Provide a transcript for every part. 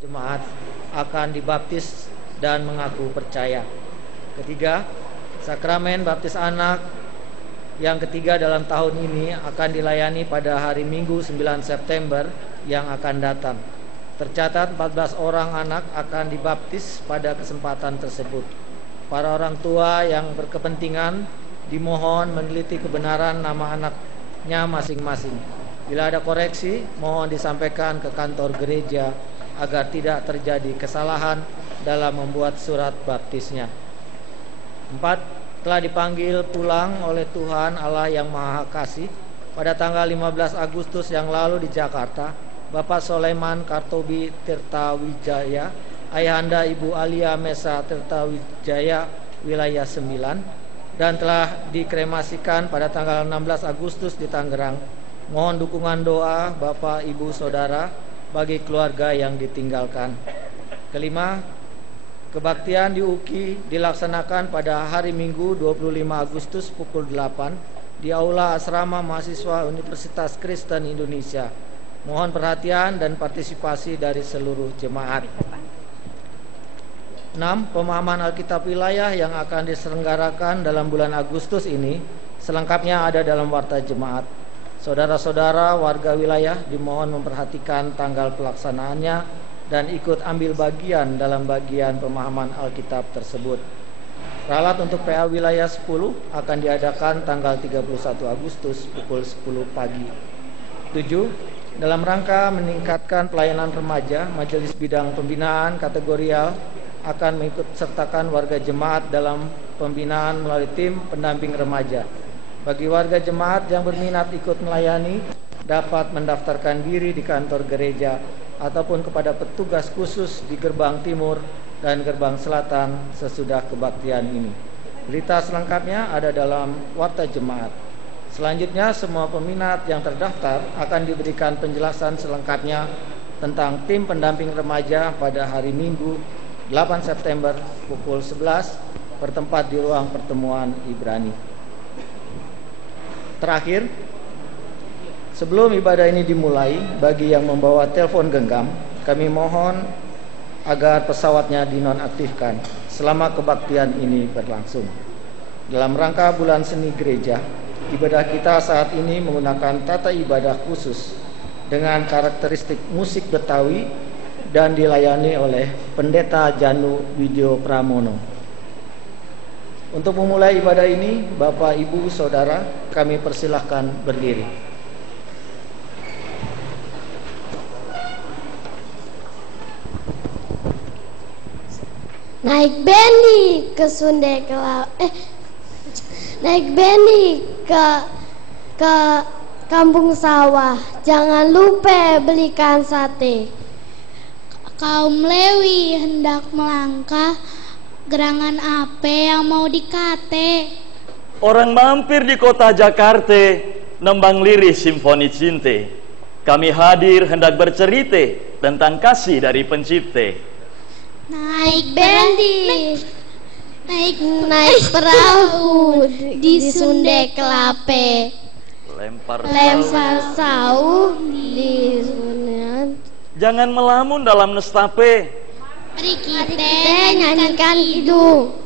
jemaat akan dibaptis dan mengaku percaya. Ketiga, sakramen baptis anak yang ketiga dalam tahun ini akan dilayani pada hari Minggu 9 September yang akan datang. Tercatat 14 orang anak akan dibaptis pada kesempatan tersebut. Para orang tua yang berkepentingan dimohon meneliti kebenaran nama anaknya masing-masing. Bila ada koreksi, mohon disampaikan ke kantor gereja agar tidak terjadi kesalahan dalam membuat surat baptisnya. 4. Telah dipanggil pulang oleh Tuhan Allah yang Maha Kasih pada tanggal 15 Agustus yang lalu di Jakarta, Bapak Soleman Kartobi Tirtawijaya, Ayahanda Ibu Alia Mesa Tirtawijaya, wilayah 9, dan telah dikremasikan pada tanggal 16 Agustus di Tangerang. Mohon dukungan doa Bapak, Ibu, Saudara bagi keluarga yang ditinggalkan. Kelima, kebaktian di UKI dilaksanakan pada hari Minggu 25 Agustus pukul 8 di Aula Asrama Mahasiswa Universitas Kristen Indonesia. Mohon perhatian dan partisipasi dari seluruh jemaat. 6. Pemahaman Alkitab wilayah yang akan diselenggarakan dalam bulan Agustus ini selengkapnya ada dalam Warta Jemaat. Saudara-saudara warga wilayah dimohon memperhatikan tanggal pelaksanaannya dan ikut ambil bagian dalam bagian pemahaman Alkitab tersebut. Ralat untuk PA wilayah 10 akan diadakan tanggal 31 Agustus pukul 10 pagi. 7. Dalam rangka meningkatkan pelayanan remaja, Majelis Bidang Pembinaan Kategorial akan mengikut sertakan warga jemaat dalam pembinaan melalui tim pendamping remaja. Bagi warga jemaat yang berminat ikut melayani dapat mendaftarkan diri di kantor gereja ataupun kepada petugas khusus di gerbang timur dan gerbang selatan sesudah kebaktian ini. Berita selengkapnya ada dalam Warta Jemaat. Selanjutnya semua peminat yang terdaftar akan diberikan penjelasan selengkapnya tentang tim pendamping remaja pada hari Minggu 8 September pukul 11 bertempat di ruang pertemuan Ibrani. Terakhir, sebelum ibadah ini dimulai, bagi yang membawa telepon genggam, kami mohon agar pesawatnya dinonaktifkan selama kebaktian ini berlangsung. Dalam rangka bulan seni gereja, ibadah kita saat ini menggunakan tata ibadah khusus dengan karakteristik musik Betawi dan dilayani oleh Pendeta Janu Widyo Pramono. Untuk memulai ibadah ini, Bapak, Ibu, Saudara, kami persilahkan berdiri. Naik bendi ke naik bendi ke kampung sawah. Jangan lupa belikan sate. Kaum Lewi hendak melangkah. Gerangan apa yang mau dikate? Orang mampir di kota Jakarta nembang lirik simfoni cinte. Kami hadir hendak bercerita tentang kasih dari pencipta. Naik bendi, naik perahu di Sunde Kelape. Lempar sauh di Sunan. Jangan melamun dalam nestape. Mari kita nyanyikan itu.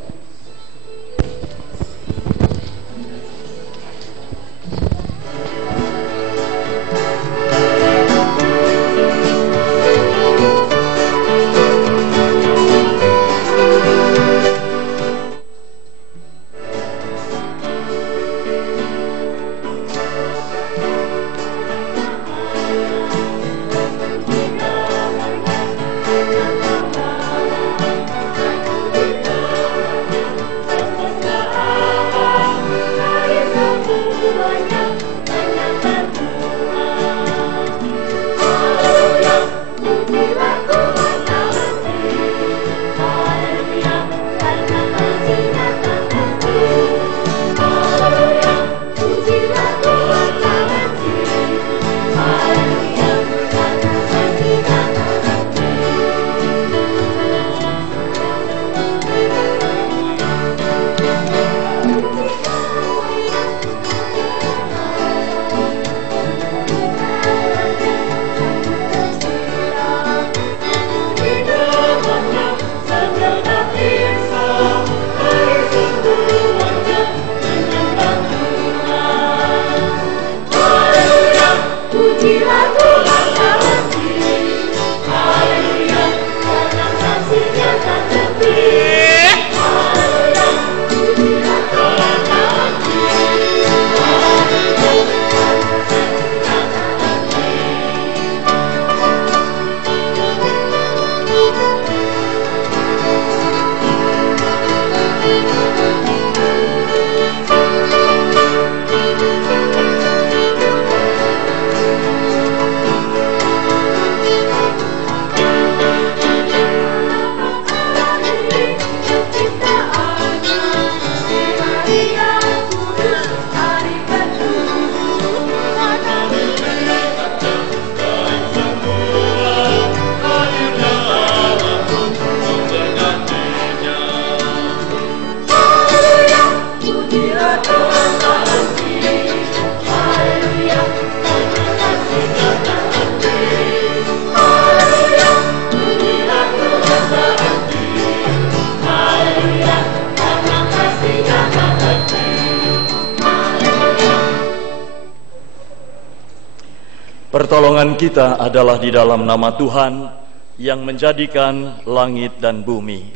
Pertolongan kita adalah di dalam nama Tuhan yang menjadikan langit dan bumi.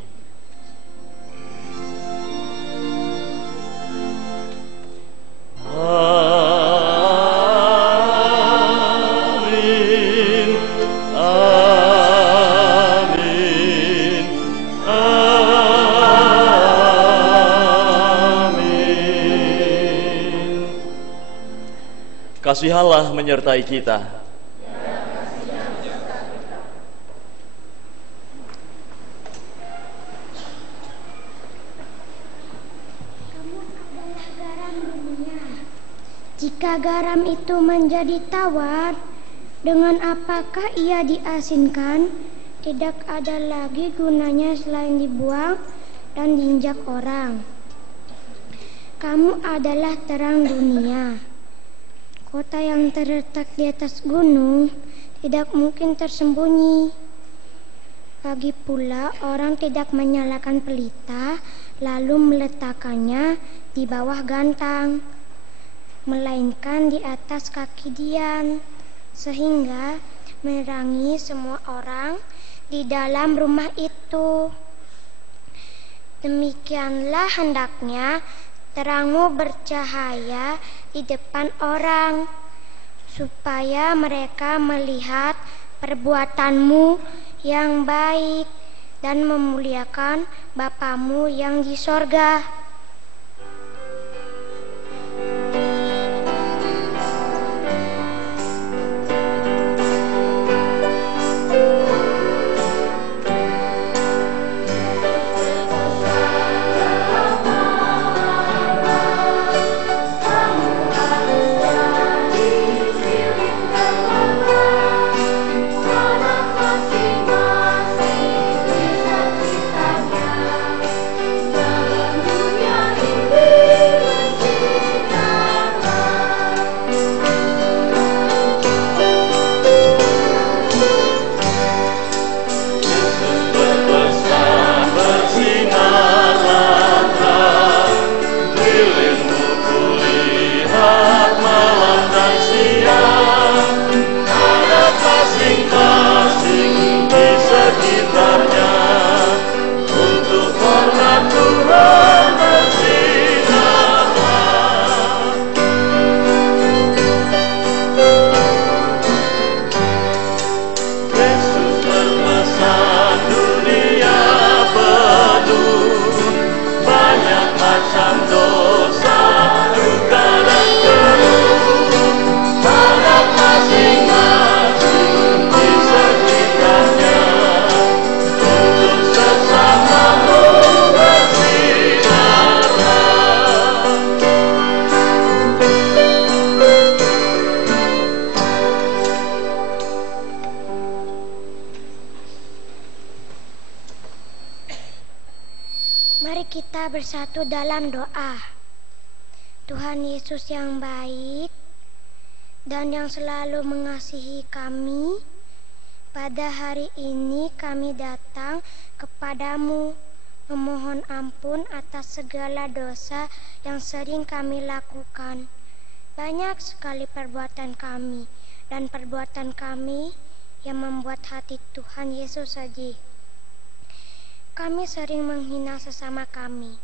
Amin, amin, amin. Kasih Allah menyertai kita. Jika garam itu menjadi tawar, dengan apakah ia diasinkan? Tidak ada lagi gunanya selain dibuang dan diinjak orang. Kamu adalah terang dunia. Kota yang terletak di atas gunung tidak mungkin tersembunyi. Lagi pula orang tidak menyalakan pelita lalu meletakkannya di bawah gantang, melainkan di atas kaki dian, sehingga menerangi semua orang di dalam rumah itu. Demikianlah hendaknya terangmu bercahaya di depan orang, supaya mereka melihat perbuatanmu yang baik dan memuliakan Bapamu yang di sorga. Mari kita bersatu dalam doa. Tuhan Yesus yang baik dan yang selalu mengasihi kami, pada hari ini kami datang kepadamu memohon ampun atas segala dosa yang sering kami lakukan. Banyak sekali perbuatan kami dan perbuatan kami yang membuat hati Tuhan Yesus sedih. Kami sering menghina sesama kami,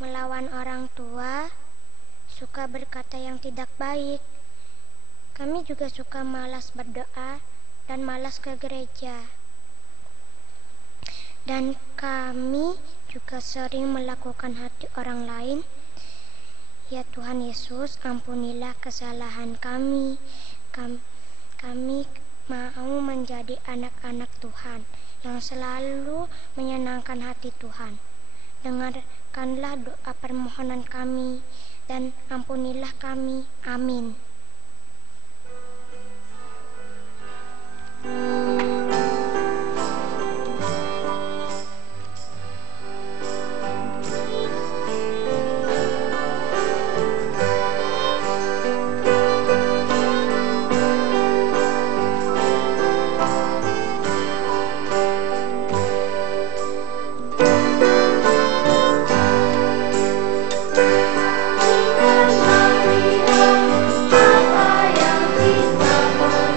melawan orang tua, suka berkata yang tidak baik. Kami juga suka malas berdoa dan malas ke gereja. Dan kami juga sering melakukan hati orang lain. Ya Tuhan Yesus, ampunilah kesalahan kami. Kami mau menjadi anak-anak Tuhan yang selalu menyenangkan hati Tuhan. Dengarkanlah doa permohonan kami dan ampunilah kami. Amin. Apa yang bisa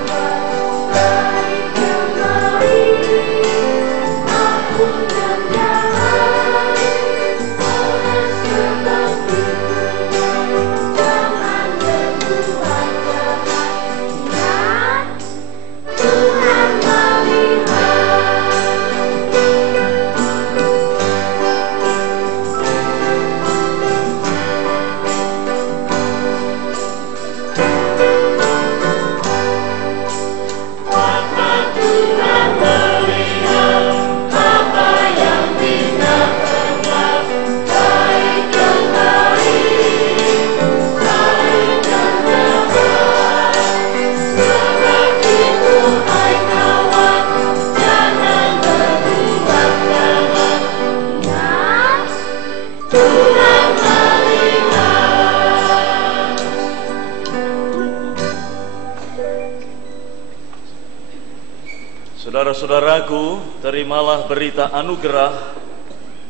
Saudaraku, terimalah berita anugerah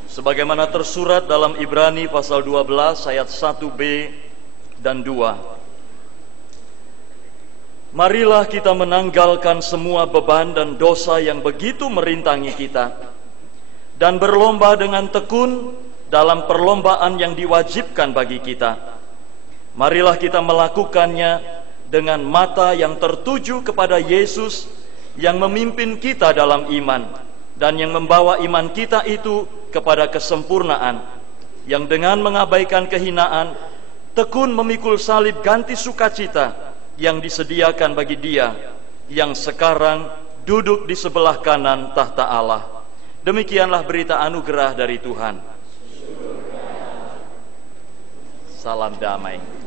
sebagaimana tersurat dalam Ibrani pasal 12 ayat 1b dan 2. Marilah kita menanggalkan semua beban dan dosa yang begitu merintangi kita, dan berlomba dengan tekun dalam perlombaan yang diwajibkan bagi kita. Marilah kita melakukannya dengan mata yang tertuju kepada Yesus yang memimpin kita dalam iman dan yang membawa iman kita itu kepada kesempurnaan, yang dengan mengabaikan kehinaan tekun memikul salib ganti sukacita yang disediakan bagi Dia yang sekarang duduk di sebelah kanan tahta Allah. Demikianlah berita anugerah dari Tuhan. Salam damai.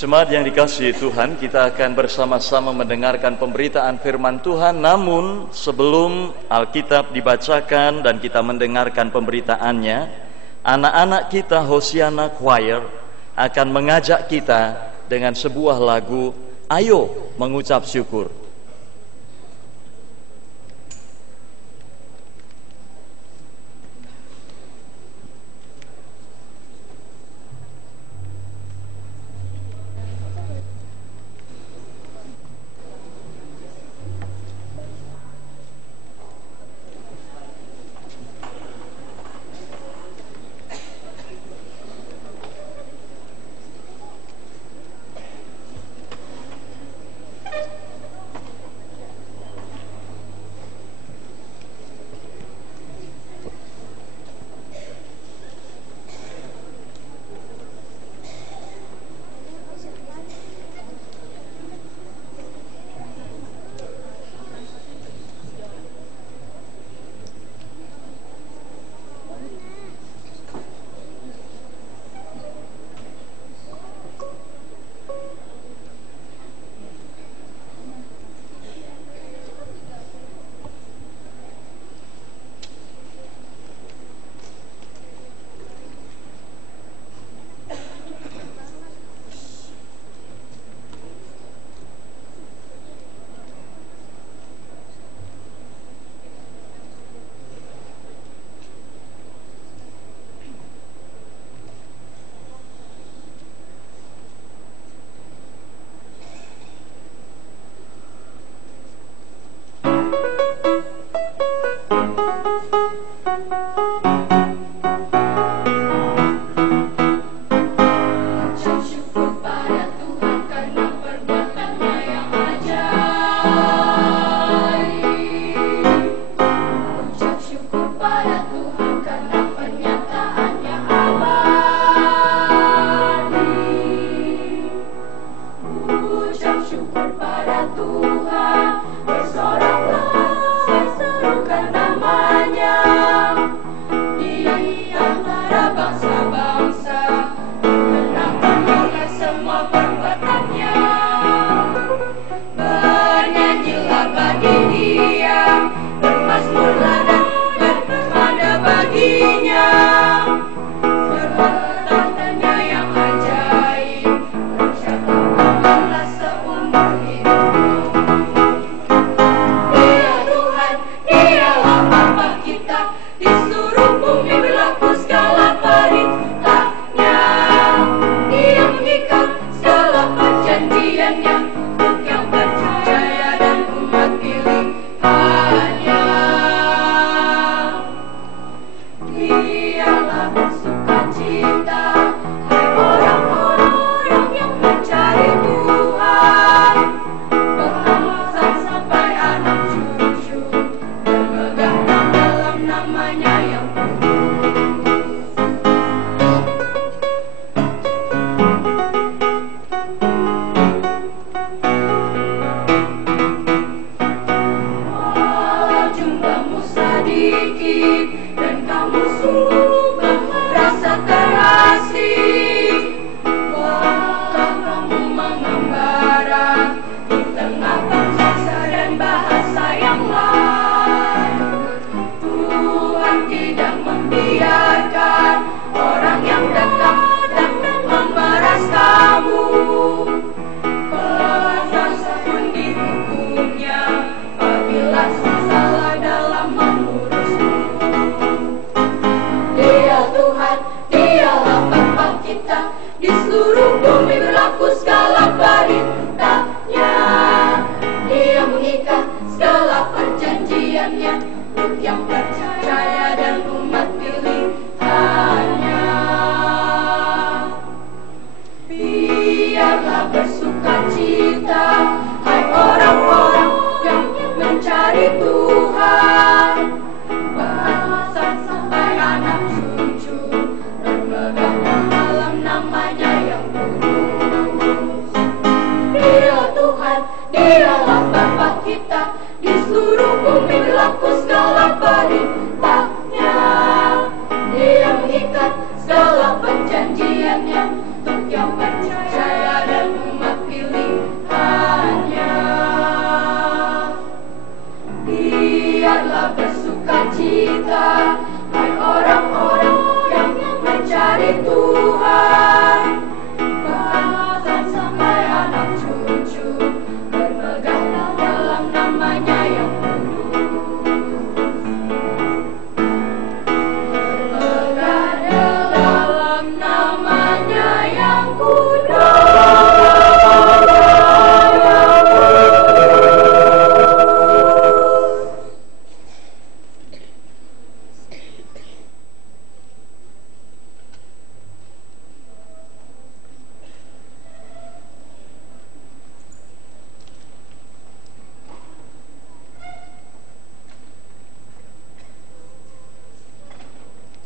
Jemaat yang dikasihi Tuhan, kita akan bersama-sama mendengarkan pemberitaan firman Tuhan. Namun sebelum Alkitab dibacakan dan kita mendengarkan pemberitaannya, anak-anak kita Hosiana Choir akan mengajak kita dengan sebuah lagu, "Ayo Mengucap Syukur". kita, di seluruh bumi berlaku segala perintahnya. Dia mengikat segala perjanjiannya untuk yang percaya dan umat pilihannya. Biarlah bersukacita, hai orang-orang yang mencari Tuhan, bangsa sampai anak cucu bermegah dalam namanya yang kudus. Dia Tuhan, Dialah Bapa kita, di seluruh bumi berlaku segala perintahnya. Dia mengikat segala perjanjiannya untuk yang percaya dan umat pilihannya. Biarlah bersukacita, hai orang-orang yang mencari Tuhan, bahkan sampai anak cucu bermegah dalam namanya yang kudus. Bermegah dalam namanya yang kudus.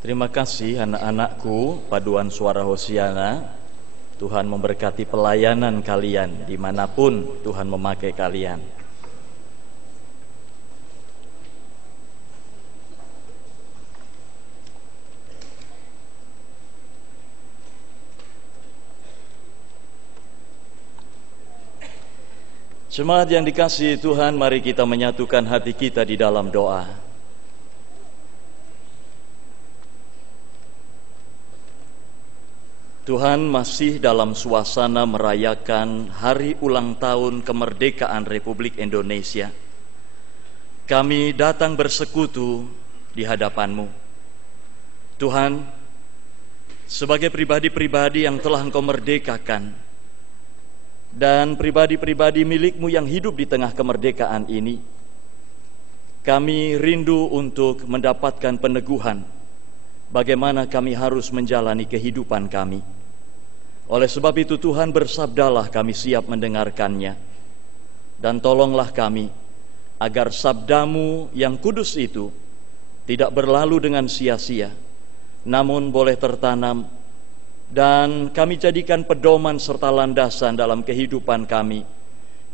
Terima kasih anak-anakku, paduan suara Hosiana. Tuhan memberkati pelayanan kalian dimanapun Tuhan memakai kalian. Jemaat yang dikasihi Tuhan, mari kita menyatukan hati kita di dalam doa. Tuhan, masih dalam suasana merayakan hari ulang tahun kemerdekaan Republik Indonesia, kami datang bersekutu di hadapan-Mu. Tuhan, sebagai pribadi-pribadi yang telah Engkau merdekakan, dan pribadi-pribadi milik-Mu yang hidup di tengah kemerdekaan ini, kami rindu untuk mendapatkan peneguhan bagaimana kami harus menjalani kehidupan kami. Oleh sebab itu Tuhan, bersabdalah, kami siap mendengarkannya. Dan tolonglah kami agar sabdamu yang kudus itu tidak berlalu dengan sia-sia, namun boleh tertanam dan kami jadikan pedoman serta landasan dalam kehidupan kami,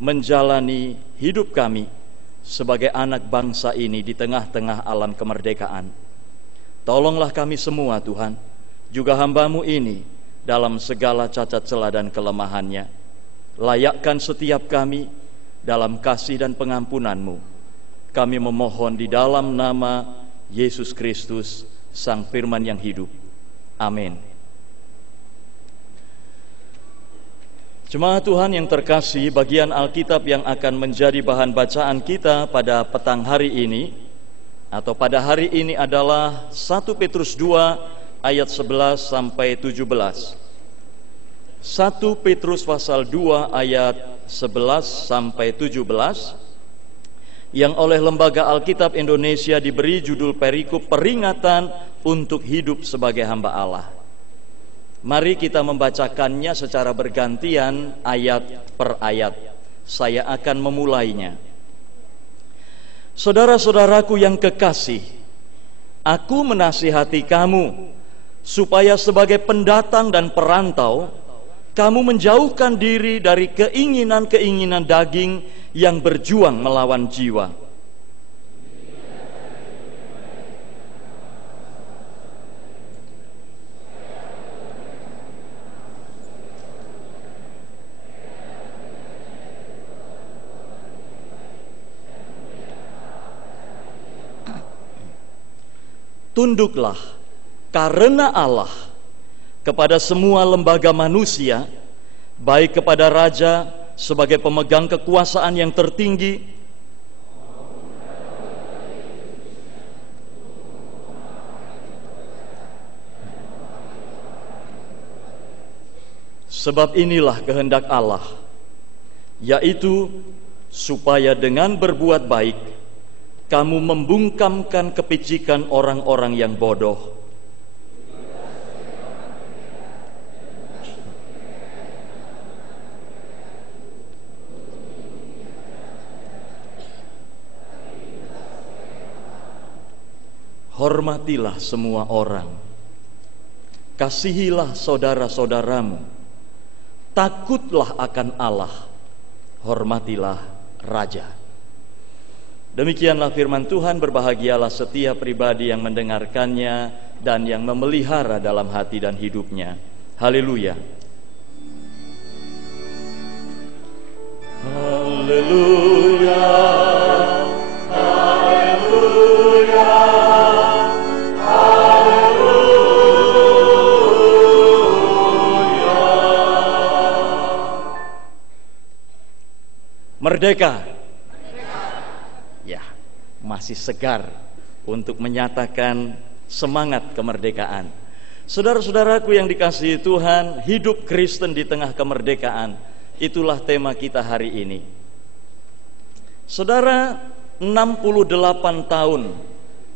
menjalani hidup kami sebagai anak bangsa ini di tengah-tengah alam kemerdekaan. Tolonglah kami semua Tuhan, juga hamba-Mu ini dalam segala cacat celah dan kelemahannya. Layakkan setiap kami dalam kasih dan pengampunan-Mu. Kami memohon di dalam nama Yesus Kristus, Sang Firman yang hidup. Amin. Jemaat Tuhan yang terkasih, bagian Alkitab yang akan menjadi bahan bacaan kita pada petang hari ini atau pada hari ini adalah 1 Petrus 2 ayat 11 sampai 17. 1 Petrus pasal 2 ayat 11 sampai 17 yang oleh Lembaga Alkitab Indonesia diberi judul perikop peringatan untuk hidup sebagai hamba Allah. Mari kita membacakannya secara bergantian ayat per ayat. Saya akan memulainya. Saudara-saudaraku yang kekasih, aku menasihati kamu supaya sebagai pendatang dan perantau, kamu menjauhkan diri dari keinginan-keinginan daging yang berjuang melawan jiwa. Tunduklah karena Allah kepada semua lembaga manusia, baik kepada raja sebagai pemegang kekuasaan yang tertinggi, Sebab inilah kehendak Allah, yaitu supaya dengan berbuat baik kamu membungkamkan kepicikan orang-orang yang bodoh. Hormatilah semua orang, kasihilah saudara-saudaramu, takutlah akan Allah, hormatilah Raja. Demikianlah firman Tuhan. Berbahagialah setiap pribadi yang mendengarkannya dan yang memelihara dalam hati dan hidupnya. Haleluya. Haleluya. Haleluya. Merdeka. Ya, masih segar untuk menyatakan semangat kemerdekaan. Saudara-saudaraku yang dikasihi Tuhan, hidup Kristen di tengah kemerdekaan, itulah tema kita hari ini. Saudara, 68 tahun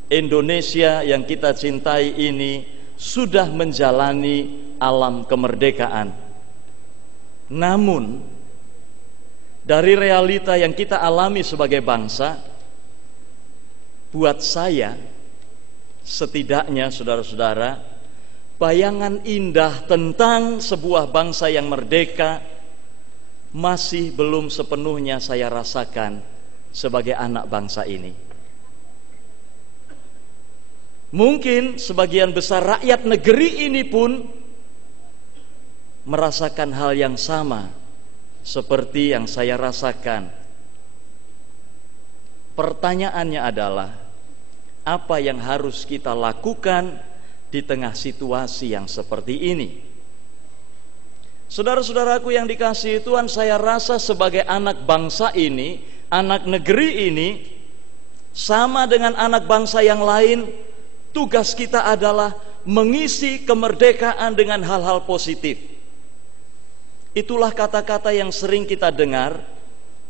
Indonesia yang kita cintai ini sudah menjalani alam kemerdekaan. Namun dari realita yang kita alami sebagai bangsa, buat saya setidaknya saudara-saudara, bayangan indah tentang sebuah bangsa yang merdeka masih belum sepenuhnya saya rasakan sebagai anak bangsa ini. Mungkin sebagian besar rakyat negeri ini pun merasakan hal yang sama seperti yang saya rasakan. Pertanyaannya adalah, apa yang harus kita lakukan di tengah situasi yang seperti ini? Saudara-saudaraku yang dikasihi Tuhan, saya rasa sebagai anak bangsa ini, anak negeri ini, sama dengan anak bangsa yang lain, tugas kita adalah mengisi kemerdekaan dengan hal-hal positif. Itulah kata-kata yang sering kita dengar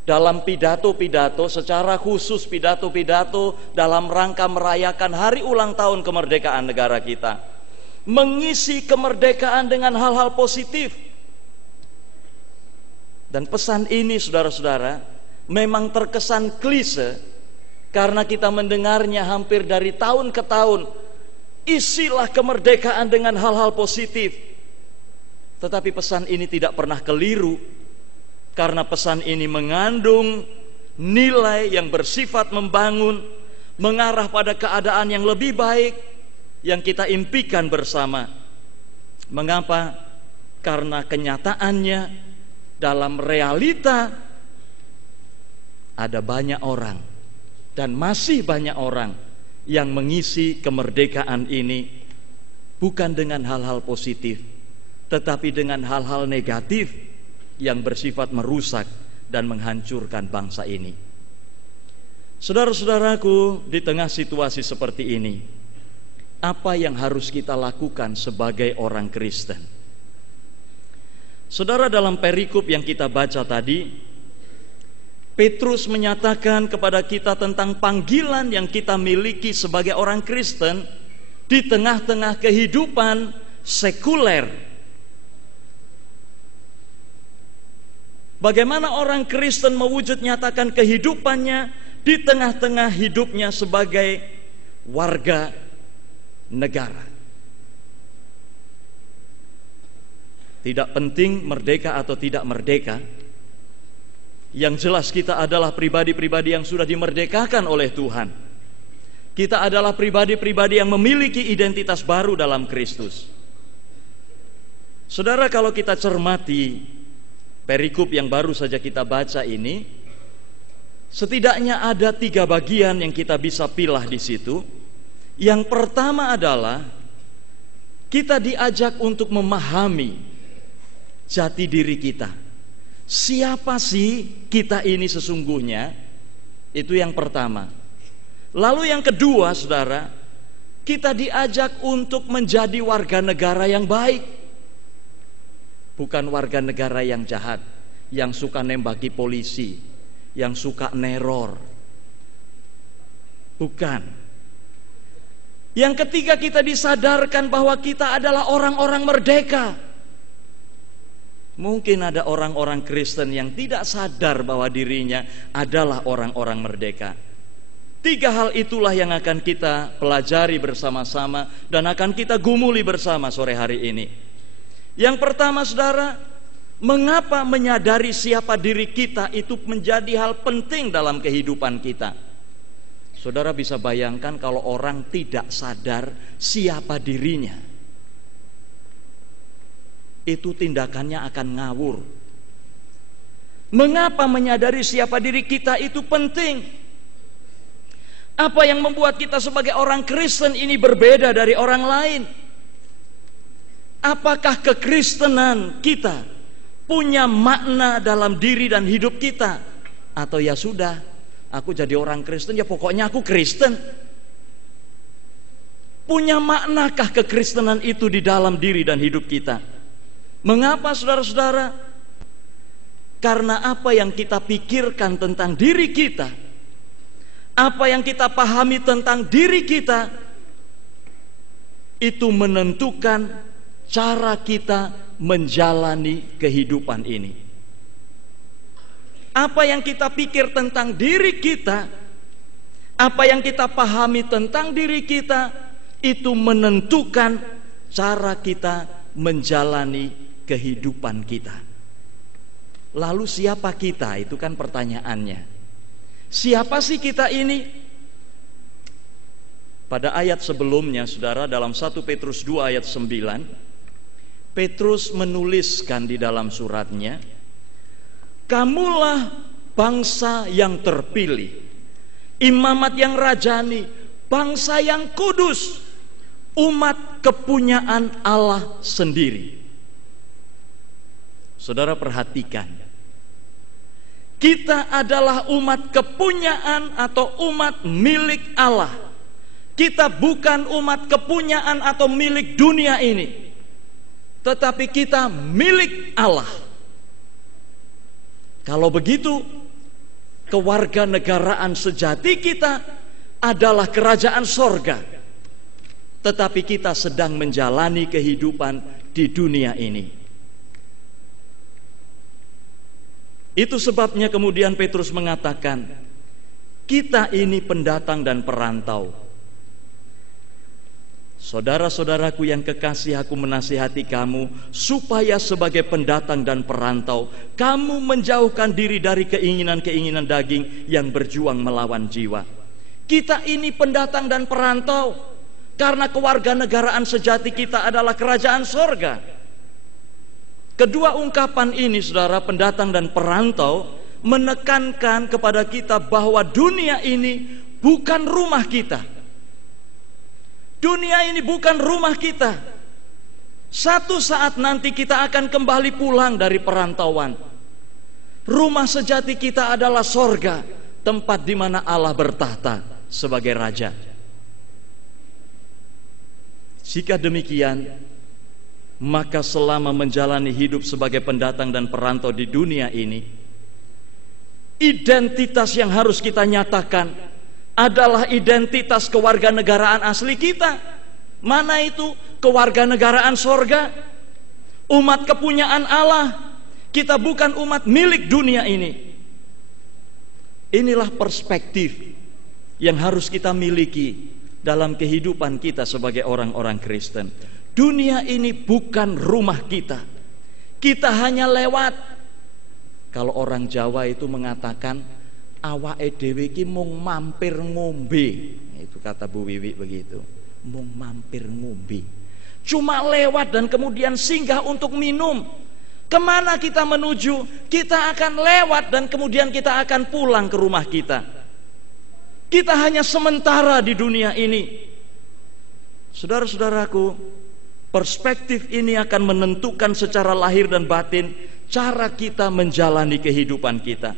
dalam pidato-pidato, secara khusus pidato-pidato dalam rangka merayakan hari ulang tahun kemerdekaan negara kita. Mengisi kemerdekaan dengan hal-hal positif. Dan pesan ini saudara-saudara memang terkesan klise karena kita mendengarnya hampir dari tahun ke tahun. Isilah kemerdekaan dengan hal-hal positif. Tetapi pesan ini tidak pernah keliru, karena pesan ini mengandung nilai yang bersifat membangun, mengarah pada keadaan yang lebih baik yang kita impikan bersama. Mengapa? Karena kenyataannya dalam realita ada banyak orang dan masih banyak orang yang mengisi kemerdekaan ini bukan dengan hal-hal positif, tetapi dengan hal-hal negatif yang bersifat merusak dan menghancurkan bangsa ini. Saudara-saudaraku, di tengah situasi seperti ini, apa yang harus kita lakukan sebagai orang Kristen? Saudara, dalam perikop yang kita baca tadi, Petrus menyatakan kepada kita tentang panggilan yang kita miliki sebagai orang Kristen di tengah-tengah kehidupan sekuler. Bagaimana orang Kristen mewujud nyatakan kehidupannya di tengah-tengah hidupnya sebagai warga negara. Tidak penting merdeka atau tidak merdeka. Yang jelas kita adalah pribadi-pribadi yang sudah dimerdekakan oleh Tuhan. Kita adalah pribadi-pribadi yang memiliki identitas baru dalam Kristus. Saudara, kalau kita cermati perikop yang baru saja kita baca ini, setidaknya ada 3 bagian yang kita bisa pilah di situ. Yang pertama adalah kita diajak untuk memahami jati diri kita. Siapa sih kita ini sesungguhnya? Itu yang pertama. Lalu yang kedua, saudara, kita diajak untuk menjadi warga negara yang baik. bukan warga negara yang jahat, yang suka nembaki polisi, yang suka neror. Bukan. Yang ketiga, kita disadarkan bahwa kita adalah orang-orang merdeka. Mungkin ada orang-orang Kristen yang tidak sadar bahwa dirinya adalah orang-orang merdeka. 3 hal itulah yang akan kita pelajari bersama-sama dan akan kita gumuli bersama sore hari ini. Yang pertama, saudara, mengapa menyadari siapa diri kita itu menjadi hal penting dalam kehidupan kita? Saudara bisa bayangkan kalau orang tidak sadar siapa dirinya, itu tindakannya akan ngawur. Mengapa menyadari siapa diri kita itu penting? Apa yang membuat kita sebagai orang Kristen ini berbeda dari orang lain? Apakah kekristenan kita punya makna dalam diri dan hidup kita? Atau ya sudah, aku jadi orang Kristen, ya pokoknya aku Kristen. Punya maknakah kekristenan itu di dalam diri dan hidup kita? Mengapa, saudara-saudara? Karena apa yang kita pikirkan tentang diri kita, apa yang kita pahami tentang diri kita, itu menentukan cara kita menjalani kehidupan ini. Apa yang kita pikir tentang diri kita, apa yang kita pahami tentang diri kita, itu menentukan cara kita menjalani kehidupan kita. Lalu siapa kita? Itu kan pertanyaannya. Siapa sih kita ini? Pada ayat sebelumnya, saudara, dalam 1 Petrus 2 ayat 9, Petrus menuliskan di dalam suratnya, kamulah bangsa yang terpilih, imamat yang rajani, bangsa yang kudus, umat kepunyaan Allah sendiri. Saudara perhatikan, kita adalah umat kepunyaan atau umat milik Allah. Kita bukan umat kepunyaan atau milik dunia ini, tetapi kita milik Allah. Kalau begitu, kewarganegaraan sejati kita adalah kerajaan sorga, tetapi kita sedang menjalani kehidupan di dunia ini. Itu sebabnya kemudian Petrus mengatakan, kita ini pendatang dan perantau. Saudara-saudaraku yang kekasih, aku menasihati kamu supaya sebagai pendatang dan perantau, kamu menjauhkan diri dari keinginan-keinginan daging yang berjuang melawan jiwa. Kita ini pendatang dan perantau karena kewarganegaraan sejati kita adalah kerajaan sorga. Kedua ungkapan ini, saudara, pendatang dan perantau, menekankan kepada kita bahwa dunia ini bukan rumah kita. Dunia ini bukan rumah kita. Satu saat nanti kita akan kembali pulang dari perantauan. Rumah sejati kita adalah sorga, tempat di mana Allah bertahta sebagai raja. Jika demikian, maka selama menjalani hidup sebagai pendatang dan perantau di dunia ini, identitas yang harus kita nyatakan adalah identitas kewarganegaraan asli kita. Mana itu? Kewarganegaraan sorga, umat kepunyaan Allah. Kita bukan umat milik dunia ini. Inilah perspektif yang harus kita miliki dalam kehidupan kita sebagai orang-orang Kristen. Dunia ini bukan rumah kita. Kita hanya lewat. Kalau orang Jawa itu mengatakan, awake dhewe iki mung mampir ngombe. Itu kata Bu Wiwi begitu. Mung mampir ngombe. Cuma lewat dan kemudian singgah untuk minum. Kemana kita menuju? Kita akan lewat dan kemudian kita akan pulang ke rumah kita. Kita hanya sementara di dunia ini. Saudara-saudaraku, perspektif ini akan menentukan secara lahir dan batin cara kita menjalani kehidupan kita.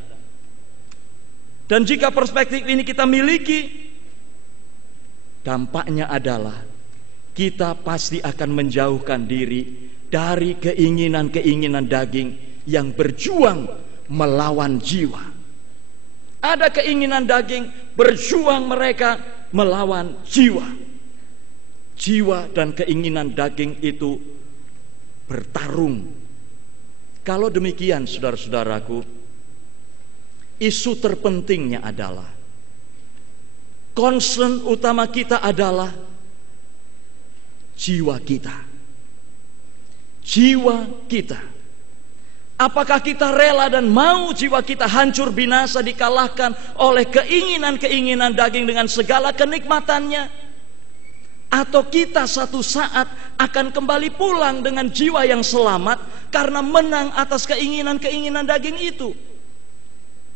Dan jika perspektif ini kita miliki, dampaknya adalah kita pasti akan menjauhkan diri dari keinginan-keinginan daging yang berjuang melawan jiwa. Ada keinginan daging berjuang mereka melawan jiwa. Jiwa dan keinginan daging itu bertarung. Kalau demikian, saudara-saudaraku, isu terpentingnya adalah concern utama kita adalah jiwa kita. Jiwa kita. Apakah kita rela dan mau jiwa kita hancur binasa dikalahkan oleh keinginan-keinginan daging dengan segala kenikmatannya? Atau kita satu saat akan kembali pulang dengan jiwa yang selamat karena menang atas keinginan-keinginan daging itu?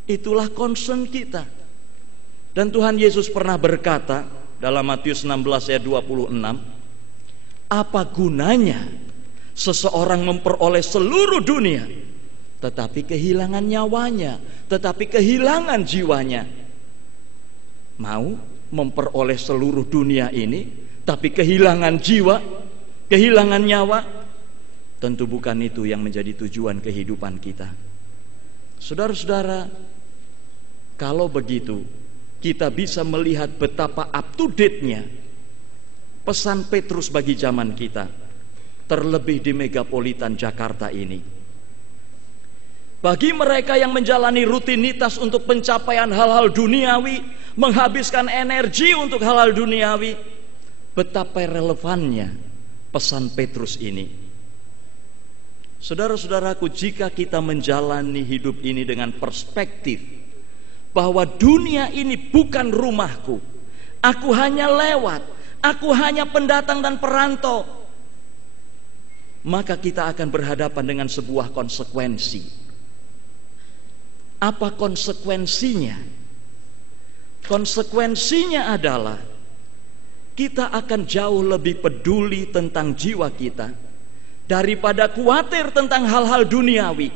Itulah concern kita. Dan Tuhan Yesus pernah berkata dalam Matius 16 ayat 26, apa gunanya seseorang memperoleh seluruh dunia tetapi kehilangan nyawanya, tetapi kehilangan jiwanya? Mau memperoleh seluruh dunia ini tapi kehilangan jiwa, kehilangan nyawa? Tentu bukan itu yang menjadi tujuan kehidupan kita. Saudara-saudara, kalau begitu kita bisa melihat betapa up to date-nya pesan Petrus bagi zaman kita, terlebih di megapolitan Jakarta ini. Bagi mereka yang menjalani rutinitas untuk pencapaian hal-hal duniawi, menghabiskan energi untuk hal-hal duniawi, betapa relevannya pesan Petrus ini. Saudara-saudaraku, jika kita menjalani hidup ini dengan perspektif bahwa dunia ini bukan rumahku, aku hanya lewat, aku hanya pendatang dan perantau, maka kita akan berhadapan dengan sebuah konsekuensi. Apa konsekuensinya? Konsekuensinya adalah kita akan jauh lebih peduli tentang jiwa kita daripada khawatir tentang hal-hal duniawi.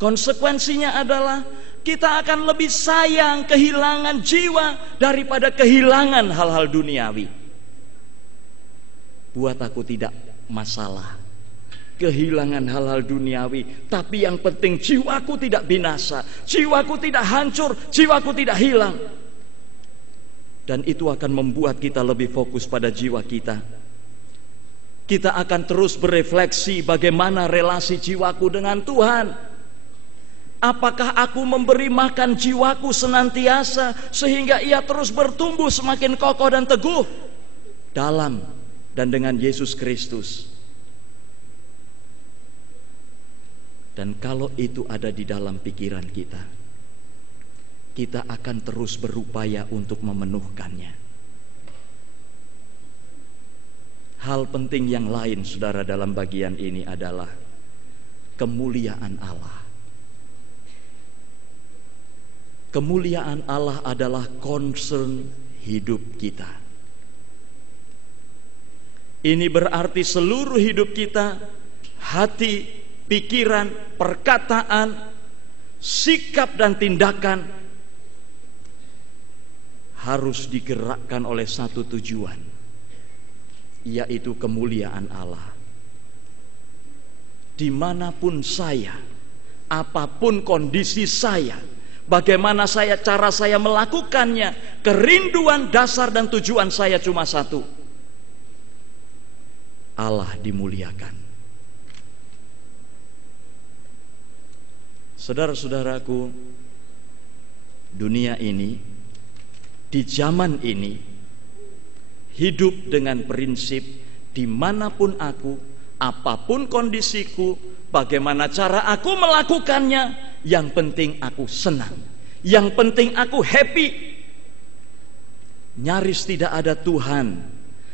Konsekuensinya adalah kita akan lebih sayang kehilangan jiwa daripada kehilangan hal-hal duniawi. Buat aku tidak masalah kehilangan hal-hal duniawi, tapi yang penting jiwaku tidak binasa, jiwaku tidak hancur, jiwaku tidak hilang. Dan itu akan membuat kita lebih fokus pada jiwa kita. Kita akan terus berefleksi bagaimana relasi jiwaku dengan Tuhan. Apakah aku memberi makan jiwaku senantiasa sehingga ia terus bertumbuh semakin kokoh dan teguh dalam dan dengan Yesus Kristus? Dan kalau itu ada di dalam pikiran kita, kita akan terus berupaya untuk memenuhkannya. Hal penting yang lain, saudara, dalam bagian ini adalah kemuliaan Allah. Kemuliaan Allah adalah concern hidup kita. Ini berarti seluruh hidup kita, hati, pikiran, perkataan, sikap dan tindakan harus digerakkan oleh satu tujuan, yaitu kemuliaan Allah. Dimanapun saya, apapun kondisi saya, bagaimana cara saya melakukannya, kerinduan dasar dan tujuan saya cuma satu: Allah dimuliakan. Saudara-saudaraku, dunia ini, di zaman ini, hidup dengan prinsip dimanapun aku, apapun kondisiku, bagaimana cara aku melakukannya, yang penting aku senang, yang penting aku happy. Nyaris tidak ada Tuhan,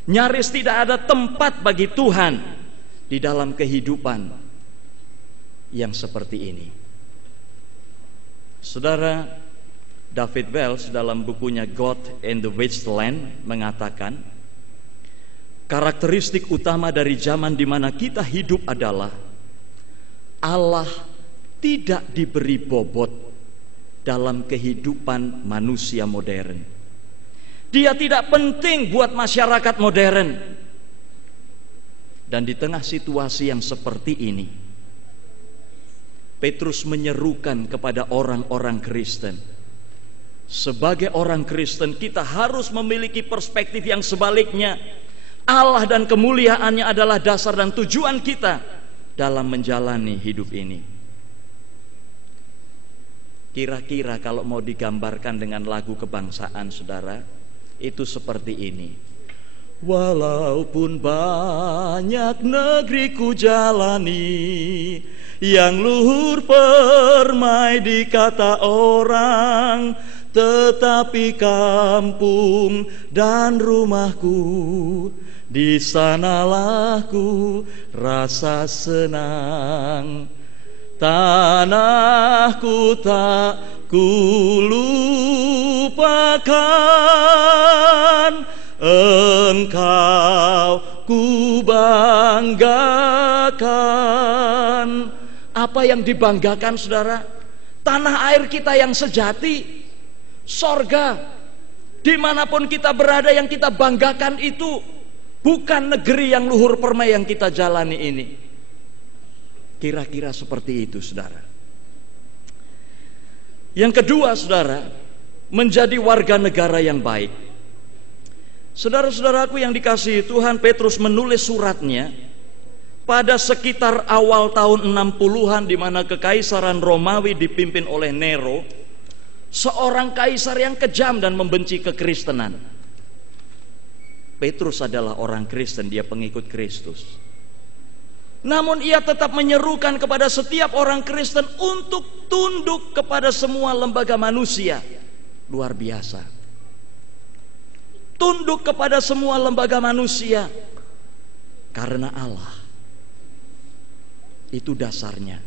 nyaris tidak ada tempat bagi Tuhan di dalam kehidupan yang seperti ini. Saudara, David Wells dalam bukunya God in the Wasteland mengatakan, karakteristik utama dari zaman di mana kita hidup adalah Allah tidak diberi bobot dalam kehidupan manusia modern. Dia tidak penting buat masyarakat modern. Dan di tengah situasi yang seperti ini, Petrus menyerukan kepada orang-orang Kristen. Sebagai orang Kristen, kita harus memiliki perspektif yang sebaliknya. Allah dan kemuliaannya adalah dasar dan tujuan kita dalam menjalani hidup ini. Kira-kira kalau mau digambarkan dengan lagu kebangsaan, saudara, itu seperti ini. Walaupun banyak negeri ku jalani, yang luhur permai dikata orang, tetapi kampung dan rumahku, di sanalah ku rasa senang. Tanahku tak ku lupakan, Engkau ku banggakan. Apa yang dibanggakan, saudara? Tanah air kita yang sejati, sorga. Dimanapun kita berada, yang kita banggakan itu bukan negeri yang luhur permai yang kita jalani ini. Kira-kira seperti itu, saudara. Yang kedua, saudara, menjadi warga negara yang baik. Saudara-saudaraku yang dikasihi Tuhan, Petrus menulis suratnya pada sekitar awal tahun 60-an, di mana kekaisaran Romawi dipimpin oleh Nero, seorang kaisar yang kejam dan membenci kekristenan. Petrus adalah orang Kristen, dia pengikut Kristus. Namun ia tetap menyerukan kepada setiap orang Kristen untuk tunduk kepada semua lembaga manusia. Luar biasa. Tunduk kepada semua lembaga manusia, karena Allah itu dasarnya.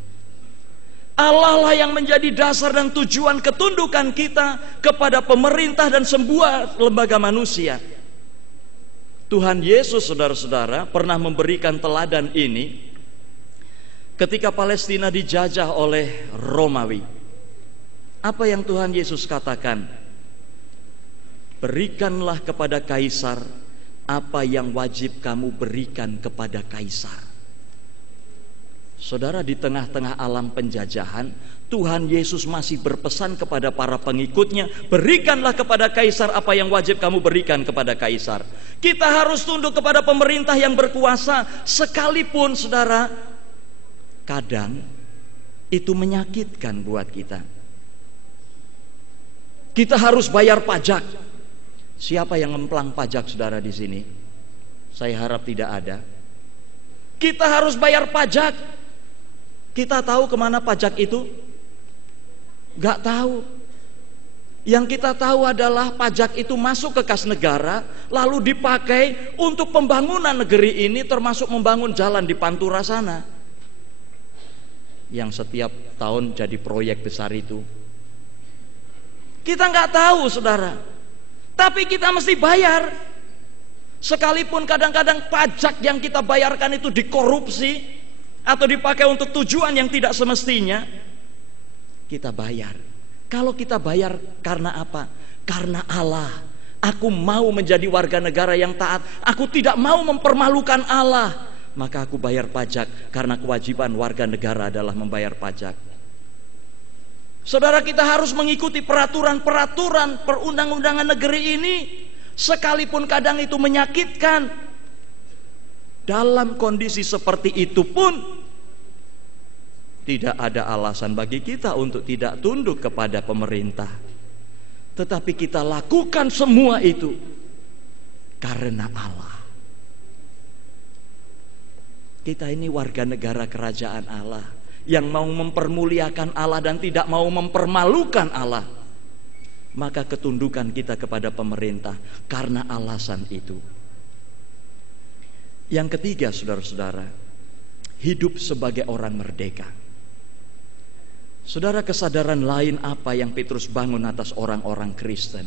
Allah lah yang menjadi dasar dan tujuan ketundukan kita kepada pemerintah dan semua lembaga manusia. Tuhan Yesus, saudara-saudara, pernah memberikan teladan ini ketika Palestina dijajah oleh Romawi. Apa yang Tuhan Yesus katakan? Berikanlah kepada kaisar apa yang wajib kamu berikan kepada kaisar. Saudara, di tengah-tengah alam penjajahan, Tuhan Yesus masih berpesan kepada para pengikutnya, berikanlah kepada kaisar apa yang wajib kamu berikan kepada kaisar. Kita harus tunduk kepada pemerintah yang berkuasa, sekalipun, saudara, kadang itu menyakitkan buat kita. Kita harus bayar pajak. Siapa yang ngemplang pajak, saudara, di sini? Saya harap tidak ada. Kita harus bayar pajak. Kita tahu kemana pajak itu? Gak tahu. Yang kita tahu adalah pajak itu masuk ke kas negara, lalu dipakai untuk pembangunan negeri ini, termasuk membangun jalan di Pantura sana, yang setiap tahun jadi proyek besar itu. Kita gak tahu, saudara. Tapi kita mesti bayar. Sekalipun kadang-kadang pajak yang kita bayarkan itu dikorupsi atau dipakai untuk tujuan yang tidak semestinya, kita bayar. Kalau kita bayar karena apa? Karena Allah. Aku mau menjadi warga negara yang taat. Aku tidak mau mempermalukan Allah. Maka aku bayar pajak, karena kewajiban warga negara adalah membayar pajak. Saudara, kita harus mengikuti peraturan-peraturan perundang-undangan negeri ini, sekalipun kadang itu menyakitkan. Dalam kondisi seperti itu pun tidak ada alasan bagi kita untuk tidak tunduk kepada pemerintah. Tetapi kita lakukan semua itu karena Allah. Kita ini warga negara kerajaan Allah, yang mau mempermuliakan Allah dan tidak mau mempermalukan Allah. Maka ketundukan kita kepada pemerintah karena alasan itu. Yang ketiga, saudara-saudara, hidup sebagai orang merdeka. Saudara, kesadaran lain apa yang Petrus bangun atas orang-orang Kristen?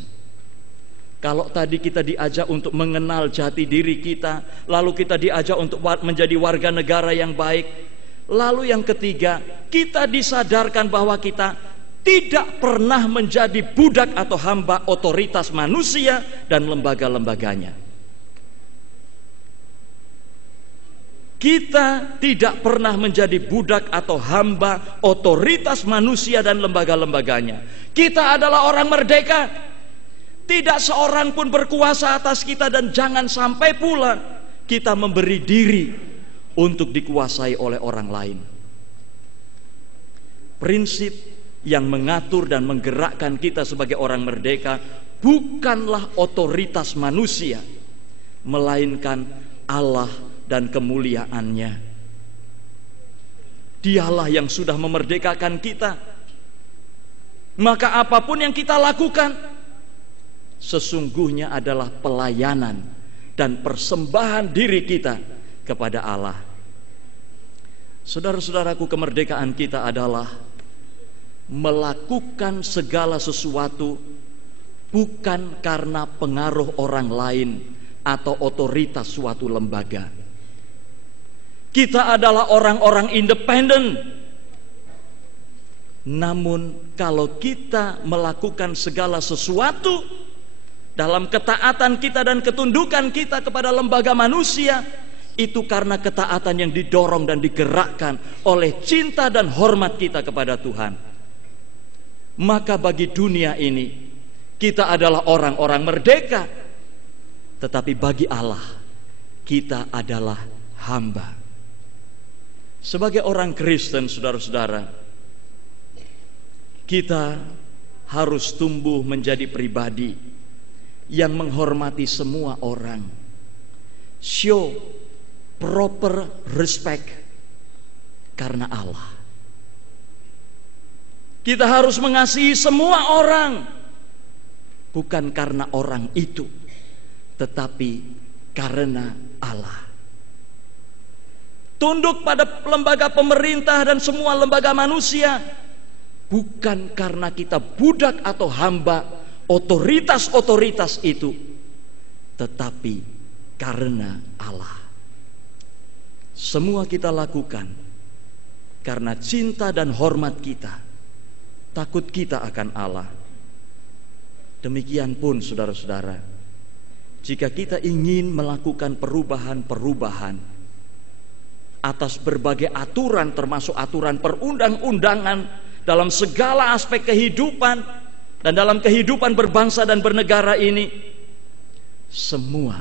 Kalau tadi kita diajak untuk mengenal jati diri kita, lalu kita diajak untuk menjadi warga negara yang baik. Lalu yang ketiga, kita disadarkan bahwa kita tidak pernah menjadi budak atau hamba otoritas manusia dan lembaga-lembaganya. Kita tidak pernah menjadi budak atau hamba otoritas manusia dan lembaga-lembaganya. Kita adalah orang merdeka. Tidak seorang pun berkuasa atas kita, dan jangan sampai pula kita memberi diri untuk dikuasai oleh orang lain. Prinsip yang mengatur dan menggerakkan kita sebagai orang merdeka bukanlah otoritas manusia, melainkan Allah dan kemuliaannya. Dialah yang sudah memerdekakan kita. Maka apapun yang kita lakukan sesungguhnya adalah pelayanan dan persembahan diri kita kepada Allah. Saudara-saudaraku, kemerdekaan kita adalah melakukan segala sesuatu bukan karena pengaruh orang lain atau otoritas suatu lembaga. Kita adalah orang-orang independen. Namun kalau kita melakukan segala sesuatu dalam ketaatan kita dan ketundukan kita kepada lembaga manusia, itu karena ketaatan yang didorong dan digerakkan oleh cinta dan hormat kita kepada Tuhan. Maka bagi dunia ini kita adalah orang-orang merdeka, tetapi bagi Allah kita adalah hamba. Sebagai orang Kristen, saudara-saudara, kita harus tumbuh menjadi pribadi yang menghormati semua orang. Show proper respect karena Allah. Kita harus mengasihi semua orang, bukan karena orang itu, tetapi karena Allah. Tunduk pada lembaga pemerintah dan semua lembaga manusia bukan karena kita budak atau hamba otoritas-otoritas itu, tetapi karena Allah. Semua kita lakukan karena cinta dan hormat kita, takut kita akan Allah. Demikian pun saudara-saudara, jika kita ingin melakukan perubahan-perubahan atas berbagai aturan, termasuk aturan perundang-undangan dalam segala aspek kehidupan dan dalam kehidupan berbangsa dan bernegara ini, semua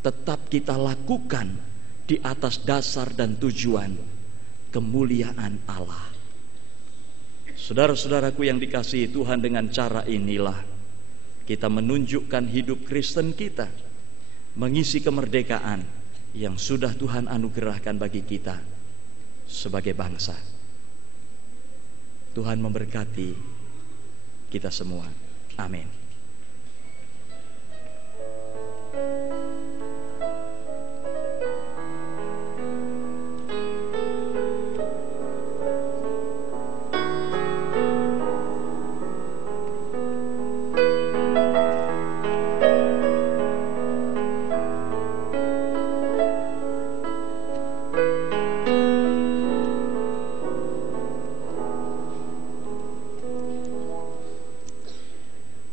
tetap kita lakukan di atas dasar dan tujuan kemuliaan Allah. Saudara-saudaraku yang dikasihi Tuhan, dengan cara inilah kita menunjukkan hidup Kristen kita, mengisi kemerdekaan yang sudah Tuhan anugerahkan bagi kita sebagai bangsa. Tuhan memberkati kita semua. Amin.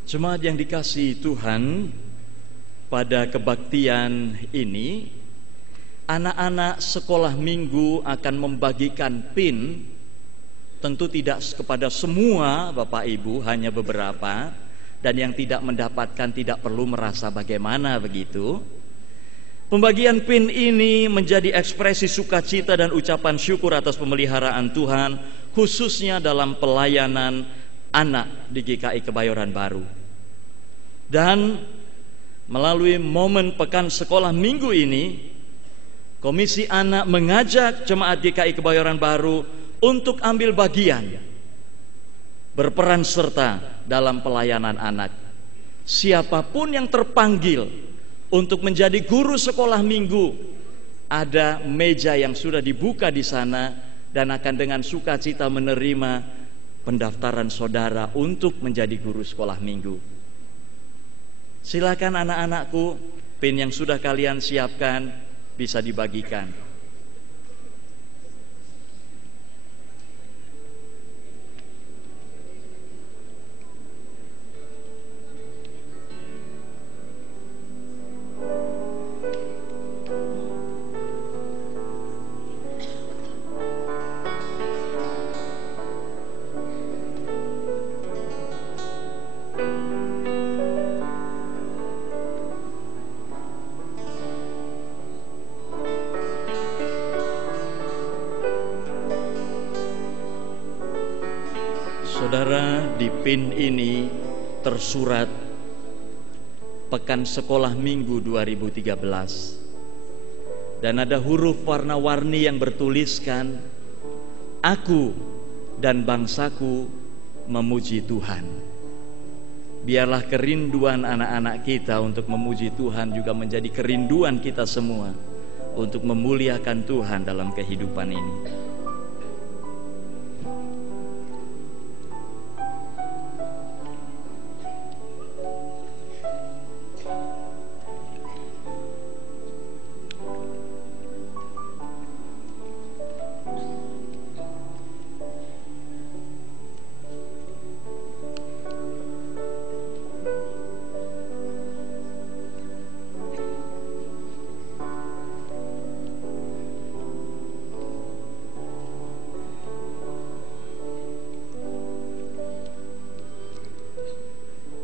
Jemaat yang dikasihi Tuhan, pada kebaktian ini anak-anak sekolah minggu akan membagikan PIN. Tentu tidak kepada semua Bapak Ibu, hanya beberapa. Dan yang tidak mendapatkan tidak perlu merasa bagaimana begitu. Pembagian PIN ini menjadi ekspresi sukacita dan ucapan syukur atas pemeliharaan Tuhan, khususnya dalam pelayanan anak di GKI Kebayoran Baru. Dan melalui momen pekan sekolah minggu ini, Komisi Anak mengajak jemaat GKI Kebayoran Baru untuk ambil bagian, berperan serta dalam pelayanan anak. Siapapun yang terpanggil untuk menjadi guru sekolah minggu, ada meja yang sudah dibuka di sana, dan akan dengan sukacita menerima pendaftaran saudara untuk menjadi guru sekolah minggu. Silakan anak-anakku, PIN yang sudah kalian siapkan bisa dibagikan. Saudara, di PIN ini tersurat Pekan Sekolah Minggu 2013. Dan ada huruf warna-warni yang bertuliskan, "Aku dan bangsaku memuji Tuhan." Biarlah kerinduan anak-anak kita untuk memuji Tuhan juga menjadi kerinduan kita semua untuk memuliakan Tuhan dalam kehidupan ini.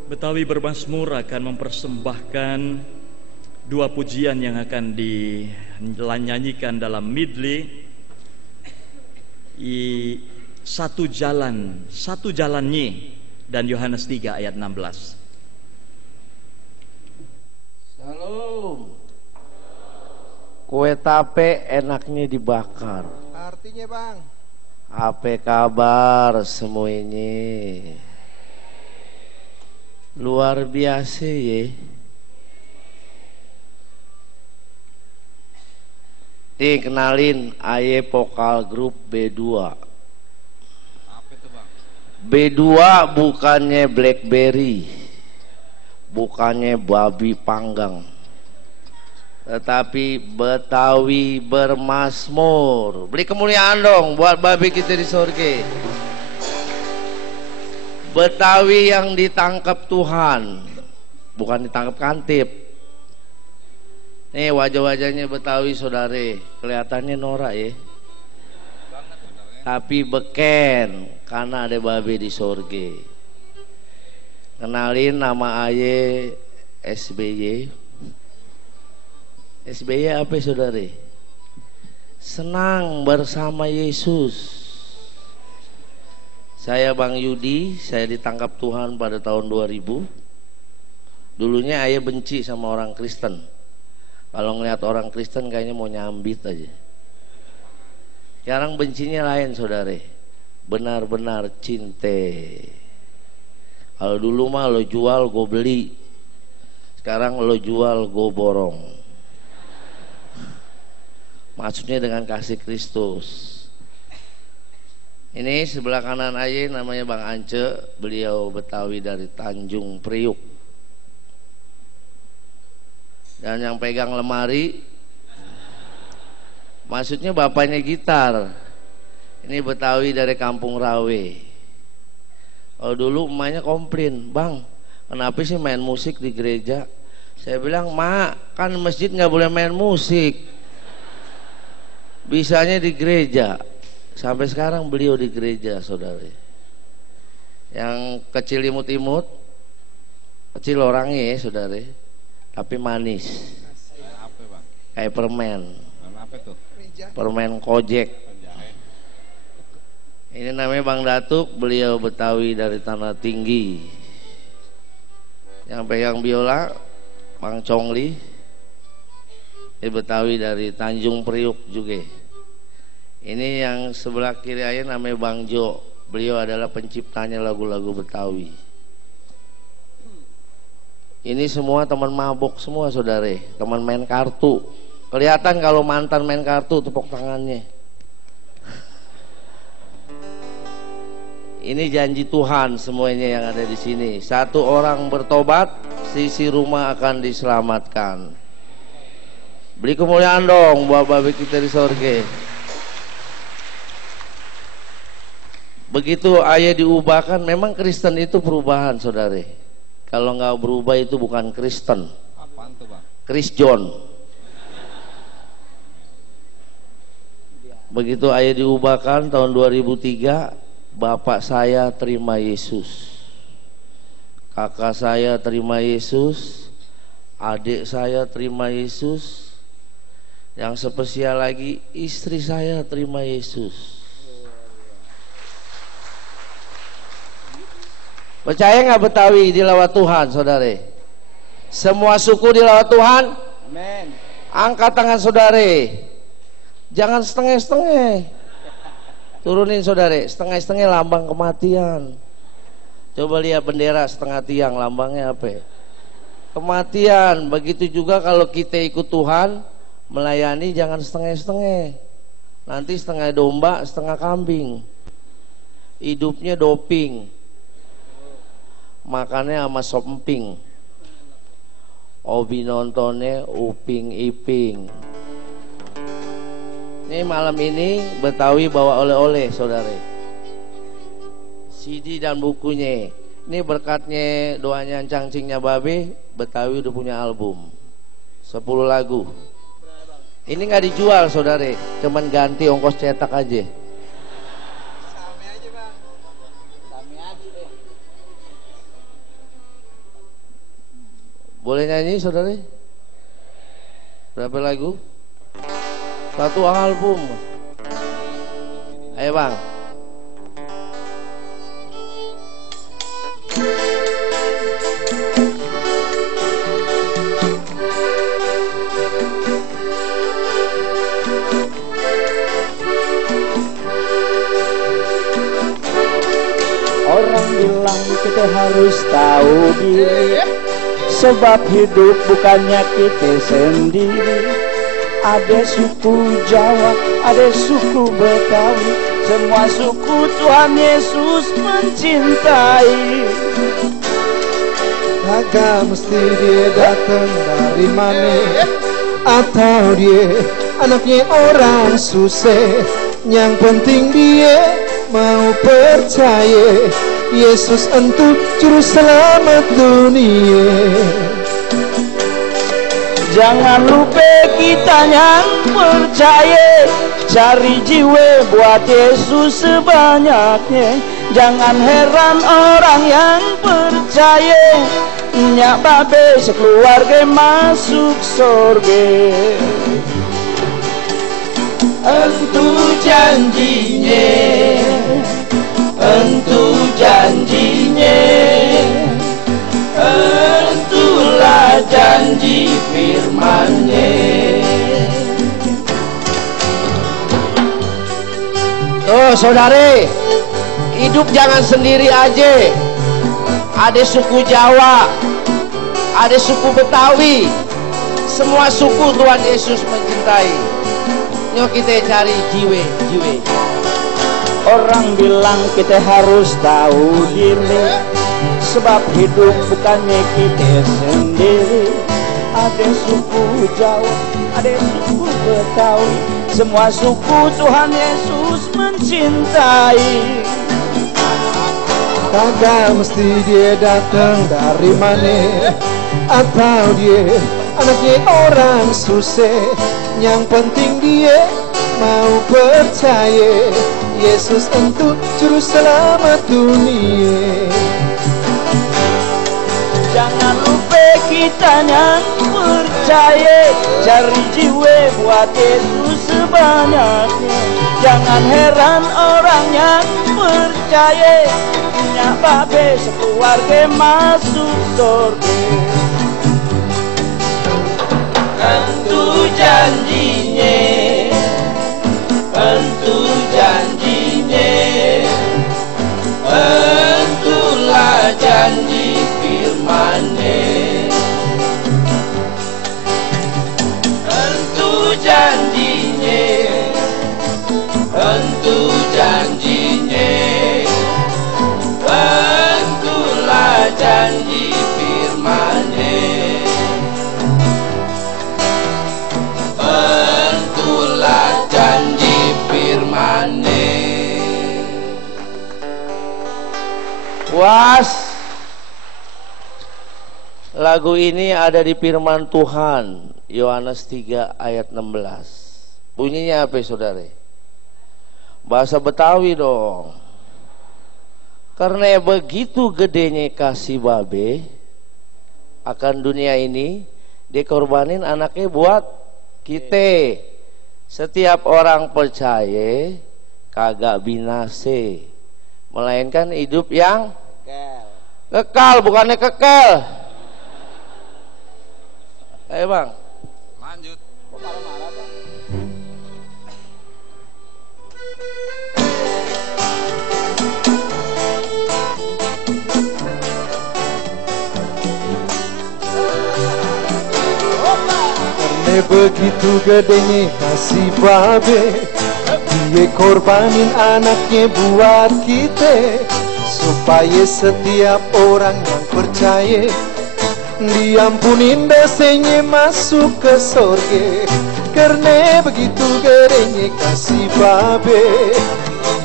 Betawi Bermazmur akan mempersembahkan dua pujian yang akan dinyanyikan dalam medley. Satu jalannya dan Yohanes 3 ayat 16. Shalom. Kue tape enaknya dibakar. Artinya bang? Apa kabar semuanya? Luar biasa ya. Nih kenalin, aye vokal grup B2. Apa itu bang? B2 bukannya Blackberry, bukannya babi panggang, tetapi Betawi Bermazmur. Beri kemuliaan dong buat babi kita di surga. Betawi yang ditangkap Tuhan, bukan ditangkap kantip. Nih wajah-wajahnya Betawi saudare, kelihatannya norak ya, tapi beken karena ada babi di surga. Kenalin, nama aye SBY. SBY apa saudare? Senang bersama Yesus. Saya Bang Yudi, saya ditangkap Tuhan pada tahun 2000. Dulunya ayah benci sama orang Kristen. Kalau ngeliat orang Kristen kayaknya mau nyambit aja. Sekarang bencinya lain saudara, benar-benar cinta. Kalau dulu mah lo jual gue beli, sekarang lo jual gue borong. Maksudnya dengan kasih Kristus. Ini sebelah kanan aja namanya Bang Ance, beliau Betawi dari Tanjung Priuk. Dan yang pegang lemari, maksudnya bapaknya gitar. Ini Betawi dari Kampung Rawe. Kalau dulu emaknya komplain, "Bang, kenapa sih main musik di gereja?" Saya bilang, "Mak, kan masjid nggak boleh main musik, bisanya di gereja." Sampai sekarang beliau di gereja saudara. Yang kecil imut-imut, kecil orangnya ya saudara, tapi manis. Apa bang? Kayak permen. Apa tuh? Permen kojek. Ini namanya Bang Datuk, beliau Betawi dari Tanah Tinggi. Yang pegang biola Bang Congli, ini Betawi dari Tanjung Priuk juga. Ini yang sebelah kiri aja namanya Bang Jo, beliau adalah penciptanya lagu-lagu Betawi. Ini semua teman mabok semua saudara, teman main kartu. Kelihatan kalau mantan main kartu tepuk tangannya. Ini janji Tuhan semuanya yang ada di sini. Satu orang bertobat, sisi rumah akan diselamatkan. Beri kemuliaan dong buat babi kita di sorga. Begitu ayah diubahkan, memang Kristen itu perubahan saudara. Kalau nggak berubah itu bukan Kristen. Apaan tuh bang? Krisjon. Begitu ayah diubahkan tahun 2003, bapak saya terima Yesus, kakak saya terima Yesus, adik saya terima Yesus, yang spesial lagi istri saya terima Yesus. Percaya nggak Betawi dilawat Tuhan, saudara? Semua suku dilawat Tuhan. Amin. Angkat tangan saudara. Jangan setengah-setengah. Turunin saudara. Setengah-setengah lambang kematian. Coba lihat bendera setengah tiang, lambangnya apa? Kematian. Begitu juga kalau kita ikut Tuhan, melayani jangan setengah-setengah. Nanti setengah domba, setengah kambing. Hidupnya doping. Makannya sama sop emping. Obi nontonnya uping iping. Ini malam ini Betawi bawa oleh-oleh saudara, CD dan bukunya. Ini berkatnya doanya cangcingnya Babe, Betawi udah punya album 10 lagu. Ini nggak dijual saudara, cuman ganti ongkos cetak aja. Boleh nyanyi saudara? Berapa lagu? 1 album. Ayo bang. Orang bilang kita harus tahu diri, sebab hidup bukannya kita sendiri. Ada suku Jawa, ada suku Betawi, semua suku Tuhan Yesus mencintai. Kagak mesti dia datang dari mana, atau dia anaknya orang susah. Yang penting dia mau percaya Yesus untuk juru selamat dunia. Jangan lupa kita yang percaya, cari jiwa buat Yesus sebanyaknya. Jangan heran orang yang percaya, nyak babe sekeluarga masuk surga. Entu janjinya, entu janjinya, entulah janji firman-Nya. Tuh saudara, hidup jangan sendiri aja. Ada suku Jawa, ada suku Betawi, semua suku Tuhan Yesus mencintai. Yuk kita cari jiwa. Orang bilang kita harus tahu diri, sebab hidup bukannya kita sendiri. Ada suku Jawa, ada suku Betawi, semua suku Tuhan Yesus mencintai. Kagak mesti dia datang dari mana, atau dia anaknya orang susah. Yang penting dia mau percaya Yesus untuk juru selamat dunia. Jangan lupa kita yang percaya, cari jiwa buat Yesus sebanyaknya. Jangan heran orang yang percaya, punya babe sekeluarga masuk surga. Tentu janjinya, tentu janjinya, tentulah janji firman-Nya. Tentu janjinya, tentu janjinya, tentulah janji firman-Nya. Tentulah janji firman-Nya. Puas. Lagu ini ada di firman Tuhan, Yohanes 3 ayat 16. Bunyinya apa saudara? Bahasa Betawi dong. Karena begitu gedenya kasih babe akan dunia ini, dikorbanin anaknya buat kita. Setiap orang percaya kagak binase, melainkan hidup yang Kekal bukannya kekel. Ayo bang. Lanjut. Karena begitu gedenya kasih babe, dia korbanin anaknya buat kita, supaya setiap orang yang percaya diampunin dosanya masuk ke surga. Karena begitu gedenya kasih babe,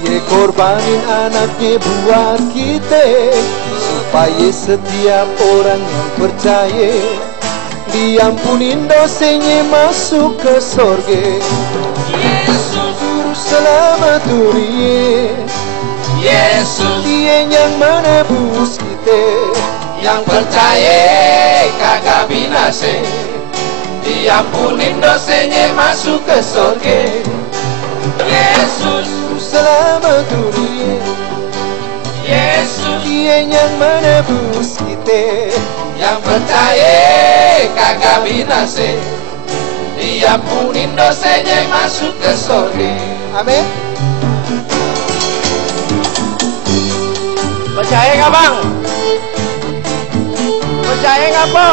dia korbanin anaknya buat kita, supaya setiap orang yang percaya diampunin dosanya masuk ke surga. Yesus Juru selamat dunia, Yesus Dia yang menebus kita, yang percaya kagak binasa, diampunin dosanya masuk ke surga. Yesus Juru selamat dunia, Yesus Dia yang menebus kita, yang percaya kagak binasa, diampunin dosanya masuk ke surga. amin. Percaya nggak bang? Percaya nggak po?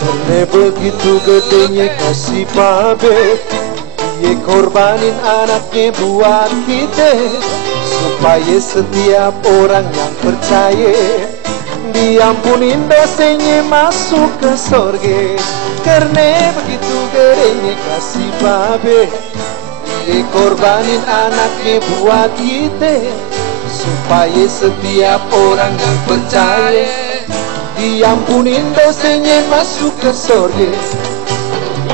Karena begitu gedenya kasih babe, dia korbanin anaknya buat kita, supaya setiap orang yang percaya diampunin dosanya masuk ke surga. Karena begitu gedenya kasih babe, dia korbanin anaknya buat kita, supaya setiap orang yang percaya diampunin dosanya masuk ke surga.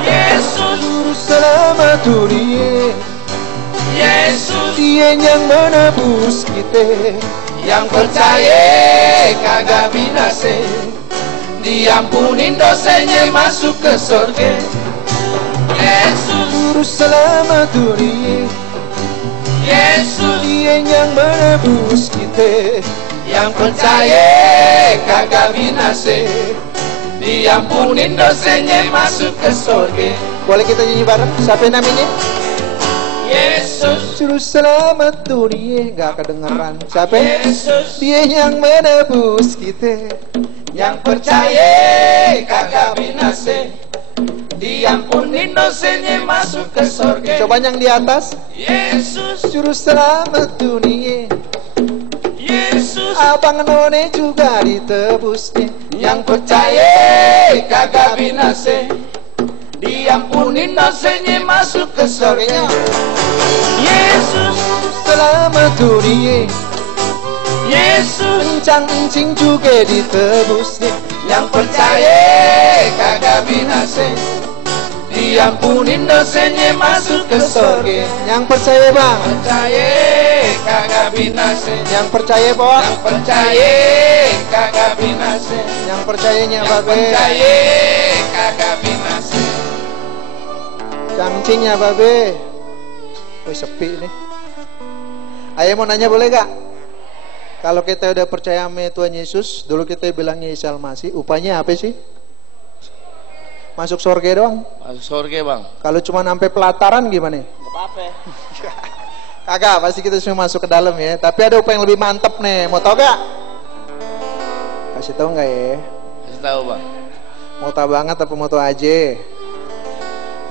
Yesus Juru selamat dunia, Yesus Dia yang menebus kita, yang percaya kagak binasa, diampunin dosanya masuk ke surga. Yesus Juru selamat dunia, Yesus Dia yang menebus kita, yang percaya kagak binasa, diampunin dosanya masuk ke surga. Boleh kita nyanyi bareng? Siapa namanya? Yesus Juru selamat dunia, gak kedengeran. Siapa? Yesus Dia yang menebus kita, yang percaya kagak binasa, diampunin dosanya masuk ke surga. coba yang di atas. Yesus Juru selamat dunia, Yesus abang none juga ditebusnya, yang percaya kagak binasa, diampunin dosanya masuk ke surga. Yesus selamat dunia, Yesus encang-encing juga ditebusnya, yang percaya kagak binasa, diampunin dosanya masuk ke surga. yang percaya bang, Percaya kagak binasa, yang percaya bang, yang percaya kagak binasa, yang percayanya yang babe, percaya kagak binasa. cangcingnya babe. Wih sepi nih. Ayo mau nanya boleh gak? Kalau kita udah percaya sama Tuhan Yesus, dulu kita bilangnya Isa Al-Masih, upahnya apa sih? Masuk surga doang. Masuk surga bang. Kalau cuma sampai pelataran gimana? Gak apa-apa. Kagak, pasti kita semua masuk ke dalam ya. Tapi ada upah yang lebih mantep nih. Mau tau gak? Kasih tahu nggak ya? Kasih tahu bang. Mau tahu banget apa mau tahu aja?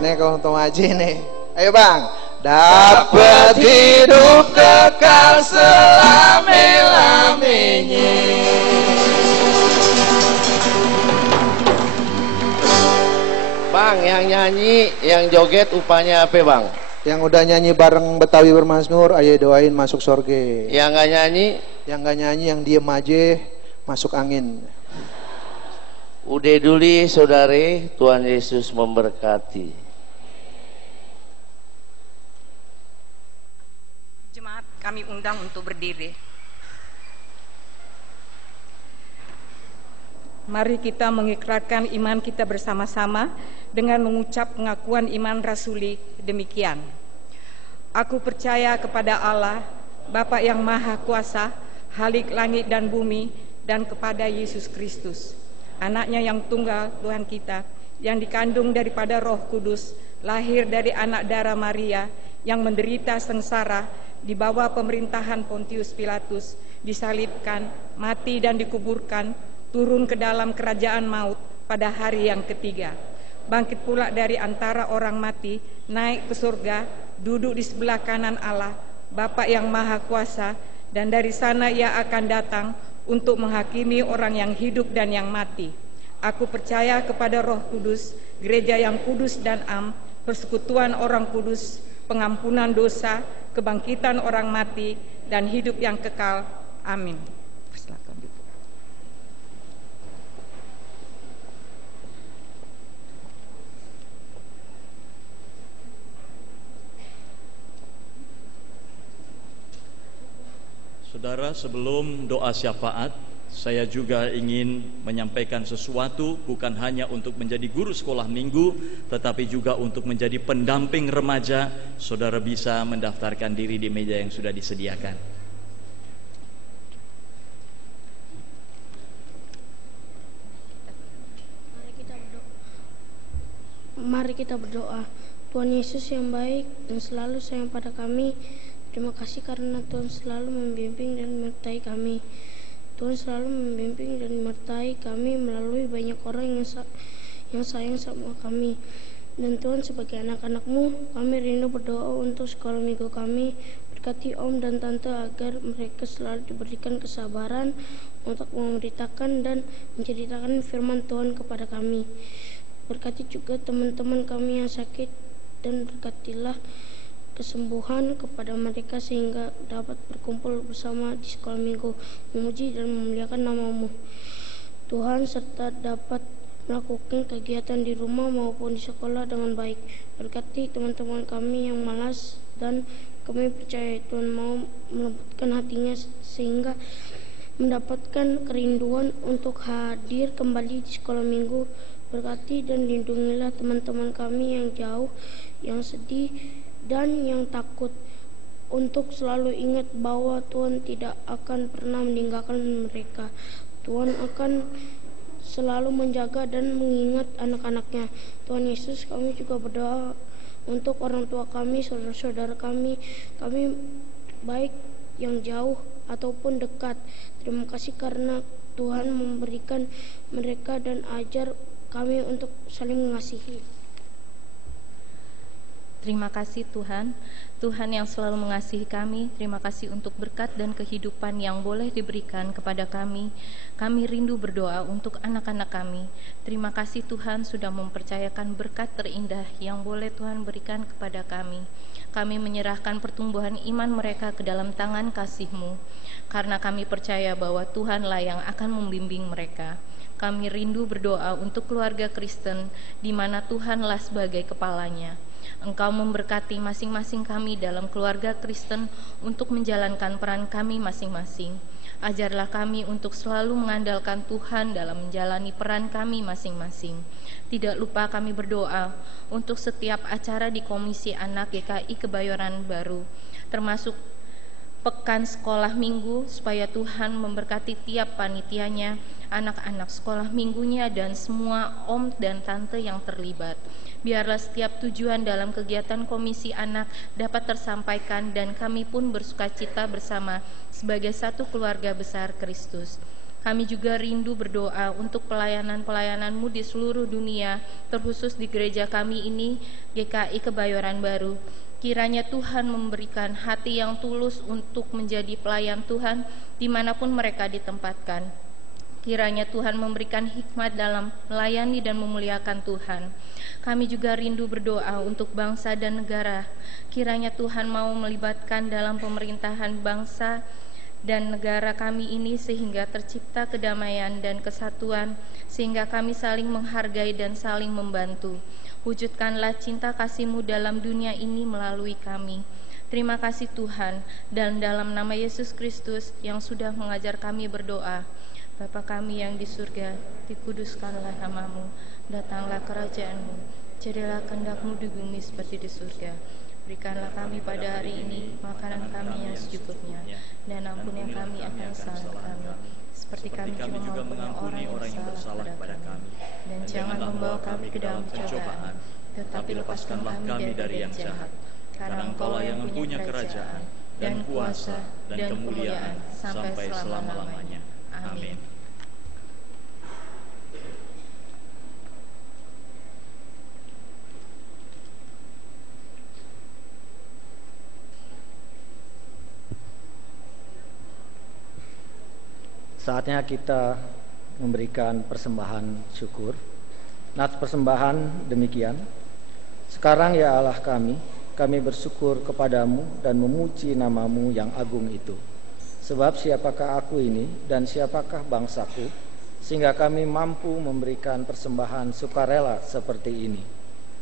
Nih kalau mau tahu aja nih. Ayo bang. Dapat hidup kekal selama-lamanya. Bang, yang nyanyi, yang joget upahnya apa bang? Yang udah nyanyi bareng Betawi Bermazmur, ayo doain masuk surga. Yang nggak nyanyi? Yang nggak nyanyi, yang diem aja masuk angin. Udah dulu saudari, Tuhan Yesus memberkati. Jemaat kami undang untuk berdiri. Mari kita mengikrarkan iman kita bersama-sama dengan mengucap pengakuan iman rasuli demikian. Aku percaya kepada Allah, Bapa yang Maha Kuasa, Khalik langit dan bumi, dan kepada Yesus Kristus, Anaknya yang tunggal, Tuhan kita, yang dikandung daripada Roh Kudus, lahir dari anak darah Maria, yang menderita sengsara di bawah pemerintahan Pontius Pilatus, disalibkan, mati dan dikuburkan, turun ke dalam kerajaan maut pada hari yang ketiga. Bangkit pula dari antara orang mati, naik ke surga, duduk di sebelah kanan Allah, Bapa yang Maha Kuasa, dan dari sana Ia akan datang untuk menghakimi orang yang hidup dan yang mati. Aku percaya kepada Roh Kudus, gereja yang kudus dan am, persekutuan orang kudus, pengampunan dosa, kebangkitan orang mati, dan hidup yang kekal. Amin. Silakan Ibu. Saudara, sebelum doa syafaat, saya juga ingin menyampaikan sesuatu, bukan hanya untuk menjadi guru sekolah minggu, tetapi juga untuk menjadi pendamping remaja. Saudara bisa mendaftarkan diri di meja yang sudah disediakan. Mari kita berdoa. Tuhan Yesus yang baik dan selalu sayang pada kami, terima kasih karena Tuhan selalu membimbing dan menyertai kami. Tuhan selalu membimbing dan menyertai kami melalui banyak orang yang sayang sama kami. Dan Tuhan, sebagai anak-anak-Mu, kami rindu berdoa untuk sekolah minggu kami. Berkati Om dan Tante agar mereka selalu diberikan kesabaran untuk memberitakan dan menceritakan firman Tuhan kepada kami. Berkati juga teman-teman kami yang sakit dan berkatilah kesembuhan kepada mereka sehingga dapat berkumpul bersama di sekolah minggu, memuji dan memuliakan nama-Mu. Tuhan, serta dapat melakukan kegiatan di rumah maupun di sekolah dengan baik. Berkati teman-teman kami yang malas dan kami percaya Tuhan mau melembutkan hatinya sehingga mendapatkan kerinduan untuk hadir kembali di sekolah minggu. Berkati dan lindungilah teman-teman kami yang jauh, yang sedih, dan yang takut, untuk selalu ingat bahwa Tuhan tidak akan pernah meninggalkan mereka. Tuhan akan selalu menjaga dan mengingat anak-anaknya. Tuhan Yesus, kami juga berdoa untuk orang tua kami, saudara-saudara kami baik yang jauh ataupun dekat. Terima kasih karena Tuhan memberikan mereka dan ajar kami untuk saling mengasihi. Terima kasih Tuhan, Tuhan yang selalu mengasihi kami. Terima kasih untuk berkat dan kehidupan yang boleh diberikan kepada kami. Kami rindu berdoa untuk anak-anak kami. Terima kasih Tuhan sudah mempercayakan berkat terindah yang boleh Tuhan berikan kepada kami. Kami menyerahkan pertumbuhan iman mereka ke dalam tangan kasih-Mu, karena kami percaya bahwa Tuhanlah yang akan membimbing mereka. Kami rindu berdoa untuk keluarga Kristen di mana Tuhanlah sebagai kepalanya. Engkau memberkati masing-masing kami dalam keluarga Kristen untuk menjalankan peran kami masing-masing. Ajarlah kami untuk selalu mengandalkan Tuhan dalam menjalani peran kami masing-masing. Tidak lupa kami berdoa untuk setiap acara di Komisi Anak GKI Kebayoran Baru, termasuk pekan sekolah minggu, supaya Tuhan memberkati tiap panitianya, anak-anak sekolah minggunya, dan semua om dan tante yang terlibat. Biarlah setiap tujuan dalam kegiatan Komisi Anak dapat tersampaikan dan kami pun bersukacita bersama sebagai satu keluarga besar Kristus. Kami juga rindu berdoa untuk pelayanan-pelayanan-Mu di seluruh dunia, terkhusus di gereja kami ini, GKI Kebayoran Baru. Kiranya Tuhan memberikan hati yang tulus untuk menjadi pelayan Tuhan dimanapun mereka ditempatkan. Kiranya Tuhan memberikan hikmat dalam melayani dan memuliakan Tuhan. Kami juga rindu berdoa untuk bangsa dan negara. Kiranya Tuhan mau melibatkan dalam pemerintahan bangsa dan negara kami ini sehingga tercipta kedamaian dan kesatuan, sehingga kami saling menghargai dan saling membantu. Wujudkanlah cinta kasih-Mu dalam dunia ini melalui kami. Terima kasih Tuhan, dan dalam nama Yesus Kristus yang sudah mengajar kami berdoa, Bapa kami yang di surga, dikuduskanlah namamu, datanglah kerajaanmu, jadilah kehendak-Mu di bumi seperti di surga. Berikanlah kami pada hari ini makanan kami yang secukupnya, dan ampuni kami akan kesalahan kami, seperti kami juga mengampuni orang yang bersalah kepada kami. Dan jangan membawa kami ke dalam pencobaan, tetapi lepaskan kami dari yang jahat. Karena Engkaulah yang mempunyai kerajaan, dan kuasa, dan kemuliaan, sampai selama-lamanya. Amin. Saatnya kita memberikan persembahan syukur. Nats persembahan demikian. Sekarang ya Allah kami bersyukur kepadamu dan memuji namamu yang agung itu. Sebab siapakah aku ini dan siapakah bangsaku, sehingga kami mampu memberikan persembahan sukarela seperti ini.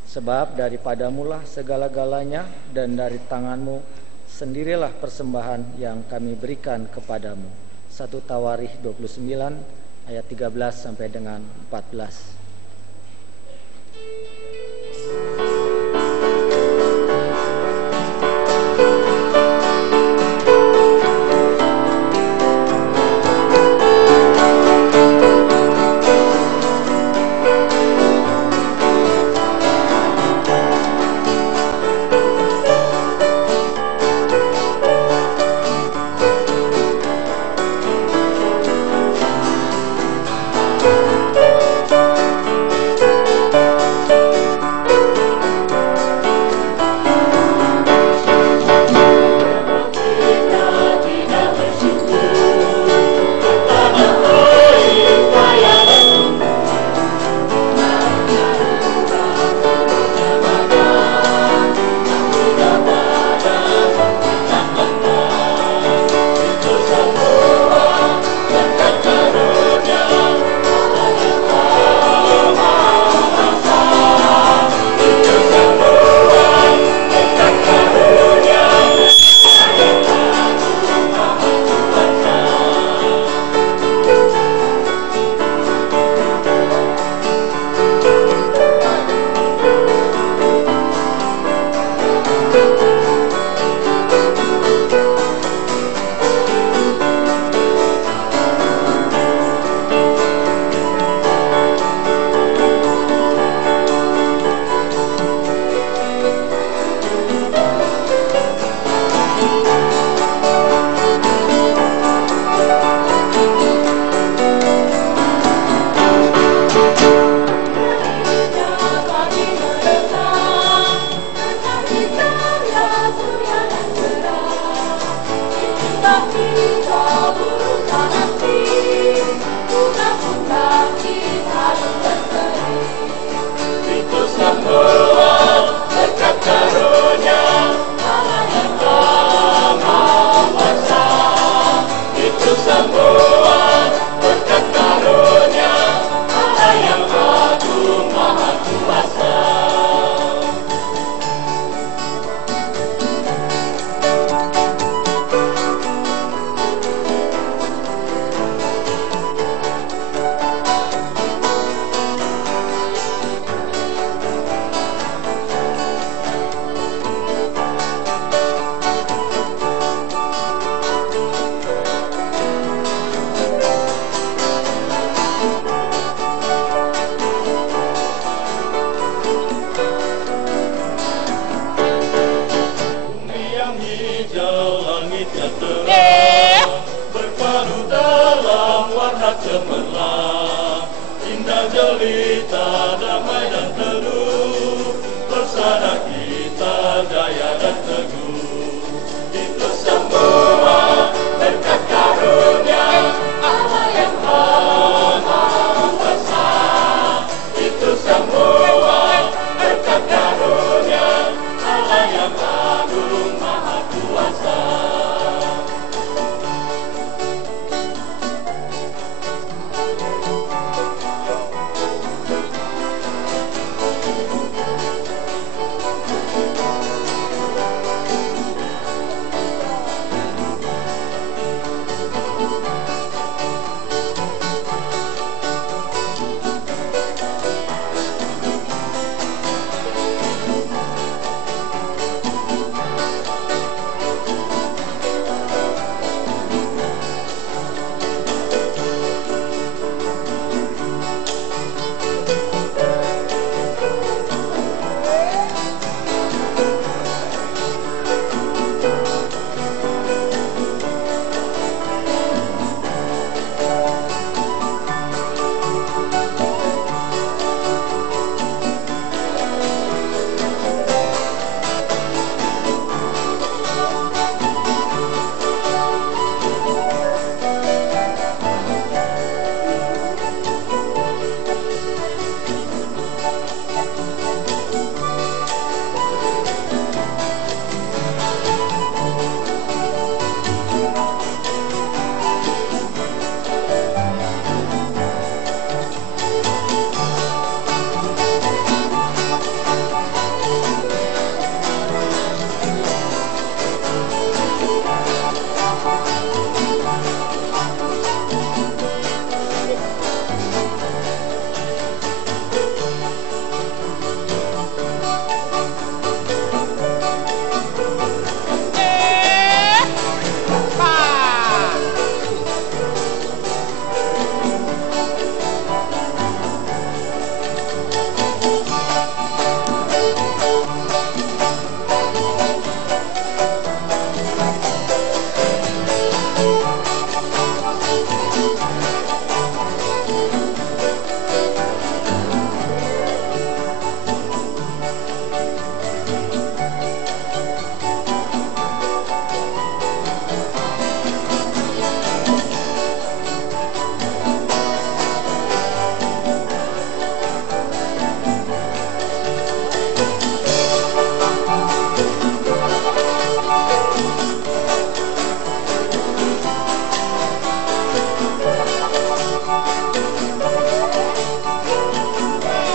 Sebab daripadamulah segala-galanya, dan dari tanganmu sendirilah persembahan yang kami berikan kepadamu. 1 Tawarikh 29 ayat 13 sampai dengan 14.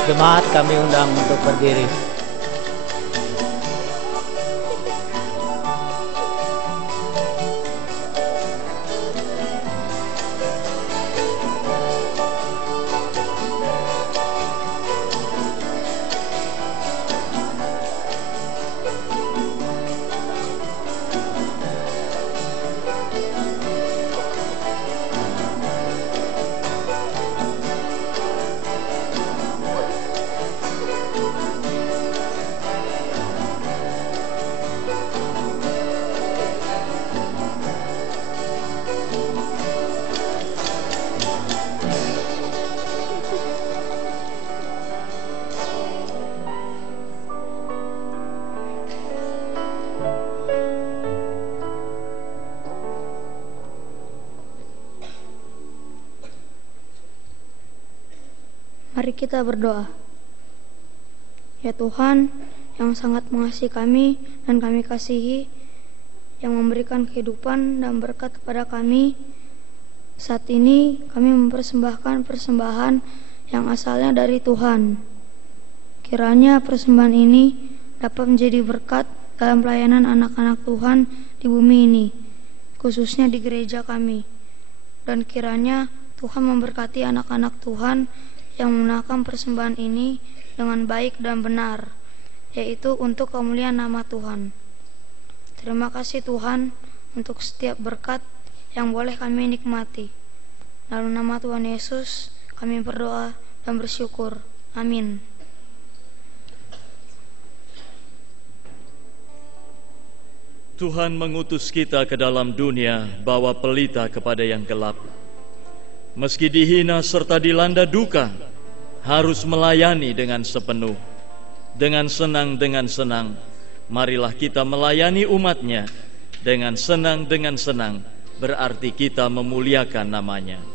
Jemaat kami undang untuk berdiri. Mari kita berdoa. Ya Tuhan yang sangat mengasihi kami dan kami kasihi, yang memberikan kehidupan dan berkat kepada kami, saat ini kami mempersembahkan persembahan yang asalnya dari Tuhan. Kiranya persembahan ini dapat menjadi berkat dalam pelayanan anak-anak Tuhan di bumi ini, khususnya di gereja kami. Dan kiranya Tuhan memberkati anak-anak Tuhan yang menggunakan persembahan ini dengan baik dan benar, yaitu untuk kemuliaan nama Tuhan. Terima kasih Tuhan untuk setiap berkat yang boleh kami nikmati. Dalam nama Tuhan Yesus kami berdoa dan bersyukur. Amin. Tuhan mengutus kita ke dalam dunia, bawa pelita kepada yang gelap. Meski dihina serta dilanda duka, harus melayani dengan sepenuh. Dengan senang, marilah kita melayani umat-Nya. Dengan senang, berarti kita memuliakan nama-Nya.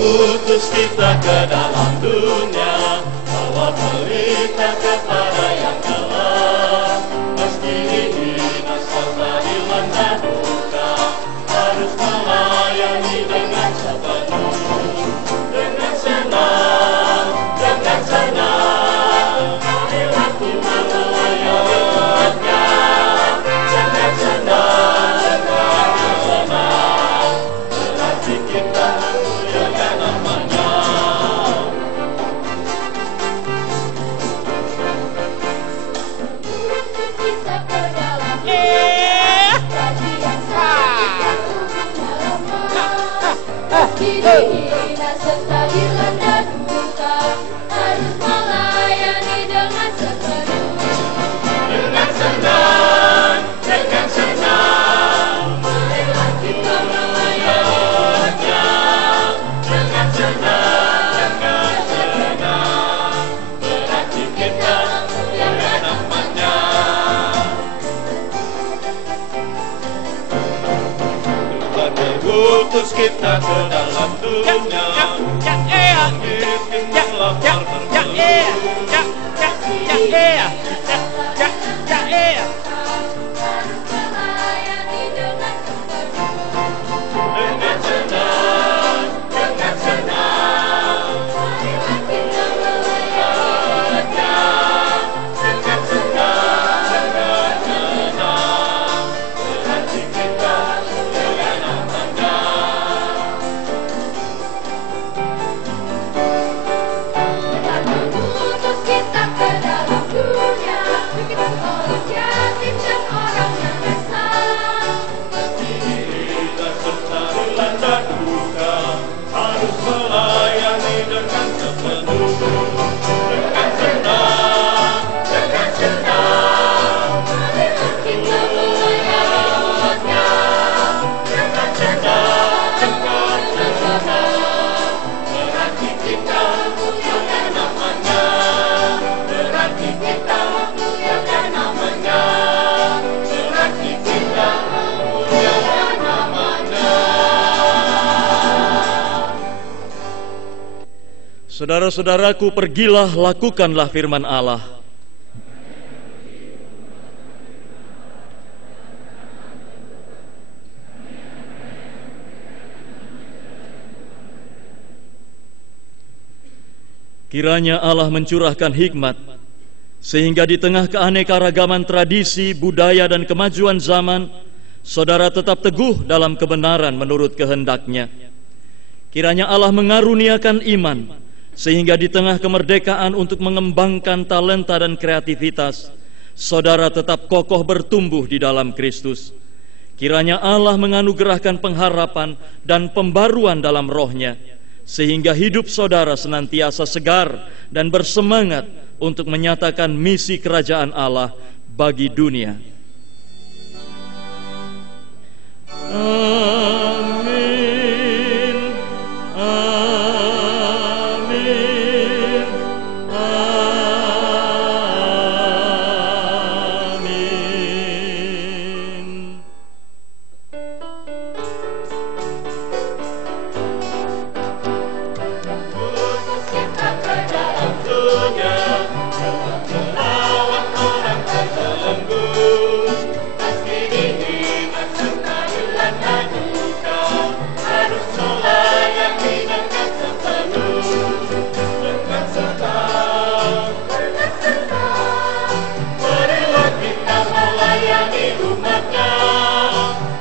Utus kita ke dalam dunia, bawa pelita kepada yang gelap. Meski dihina serta dilanda duka, harus melayani dengan sepenuh. Dengan senang, marilah kita melayani umat-Nya. Dengan senang, berarti kita memuliakan nama-Nya. Dihina serta dilanda duka, harus melayani dengan sepenuh. Dengan senang, marilah kita melayani umat-Nya. Dengan senang, berarti kita memuliakan nama-Nya. Tuhan mengutus kita ke dalam dunia, dengan senang, marilah kita melayani umat-Nya. Dengan senang, berarti kita memuliakan nama-Nya. Saudara-saudaraku, pergilah, lakukanlah firman Allah. Kiranya Allah mencurahkan hikmat, sehingga di tengah keanekaragaman tradisi, budaya, dan kemajuan zaman, saudara tetap teguh dalam kebenaran menurut kehendak-Nya. Kiranya Allah mengaruniakan iman, sehingga di tengah kemerdekaan untuk mengembangkan talenta dan kreativitas, saudara tetap kokoh bertumbuh di dalam Kristus. Kiranya Allah menganugerahkan pengharapan dan pembaruan dalam roh-Nya, sehingga hidup saudara senantiasa segar dan bersemangat untuk menyatakan misi kerajaan Allah bagi dunia. Amin. Amin. Amin. Khusus kita ke dalam dunia, melawan orang terbelenggu. Meski dihina serta dilanda duka, harus melayani dengan sepenuh. Dengan senang, marilah kita melayani umat-Nya.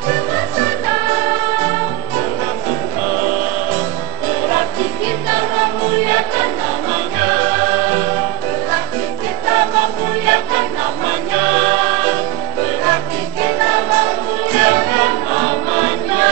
Dengan senang, berarti kita memuliakan nama-Nya. Berarti kita memuliakan nama-Nya. Berarti kita memuliakan nama-Nya.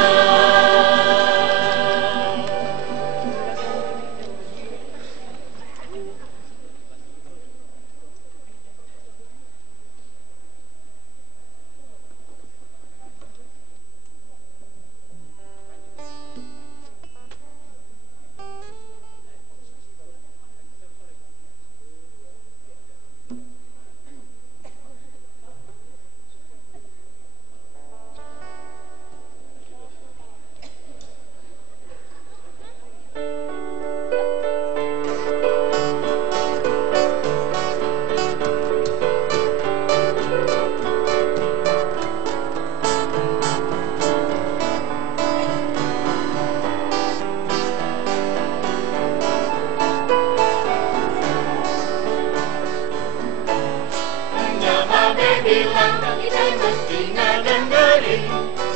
Nyamame bilang kita mestinya dengerin,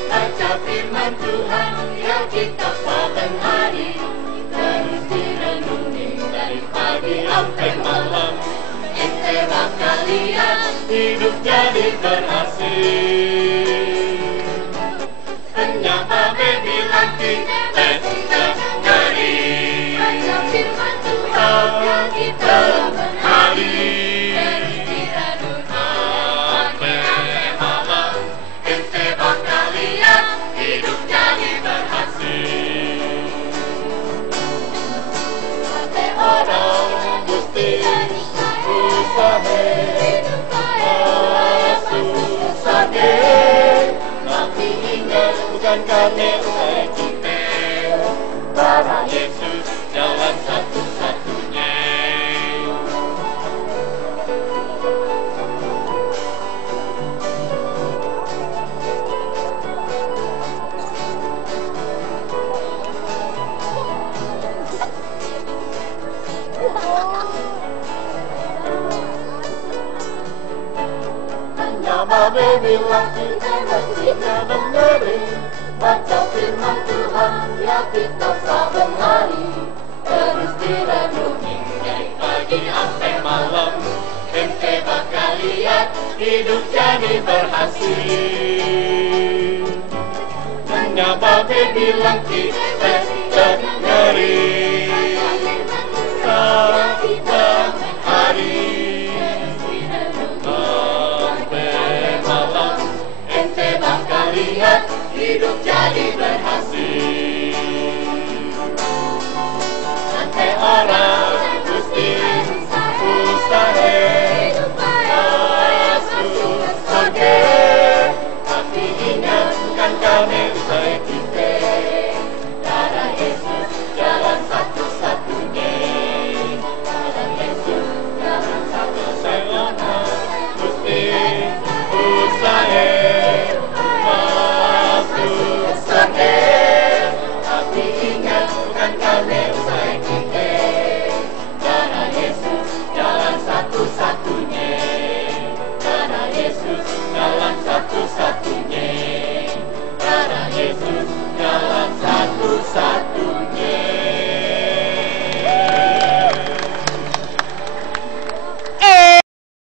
baca firman Tuhan yang kita saben hari, terus direnungi dari pagi sampai malam. Ente bakal lihat hidup jadi berhasil. Nyamame bilang kita mestinya dengerin, baca firman Tuhan yang kita saben hari. Orang Gusti usaha susah deh, tapi ingat bukan karena usaha kita, darah Yesus jalan satu-satunya. Nyamame bilang kita mestinya dengerin, baca firman Tuhan ya kita saben hari, terus direnungi dari pagi sampai malam. Ente bakal lihat hidup jadi berhasil. Nyamame bilang kita dengerin, saben hari. Lihat hidup jadi berhasil. Sampai orang Gusti usaha susah deh, tapi ingat bukan karena usaha kita, darah Yesus Yesus, nyala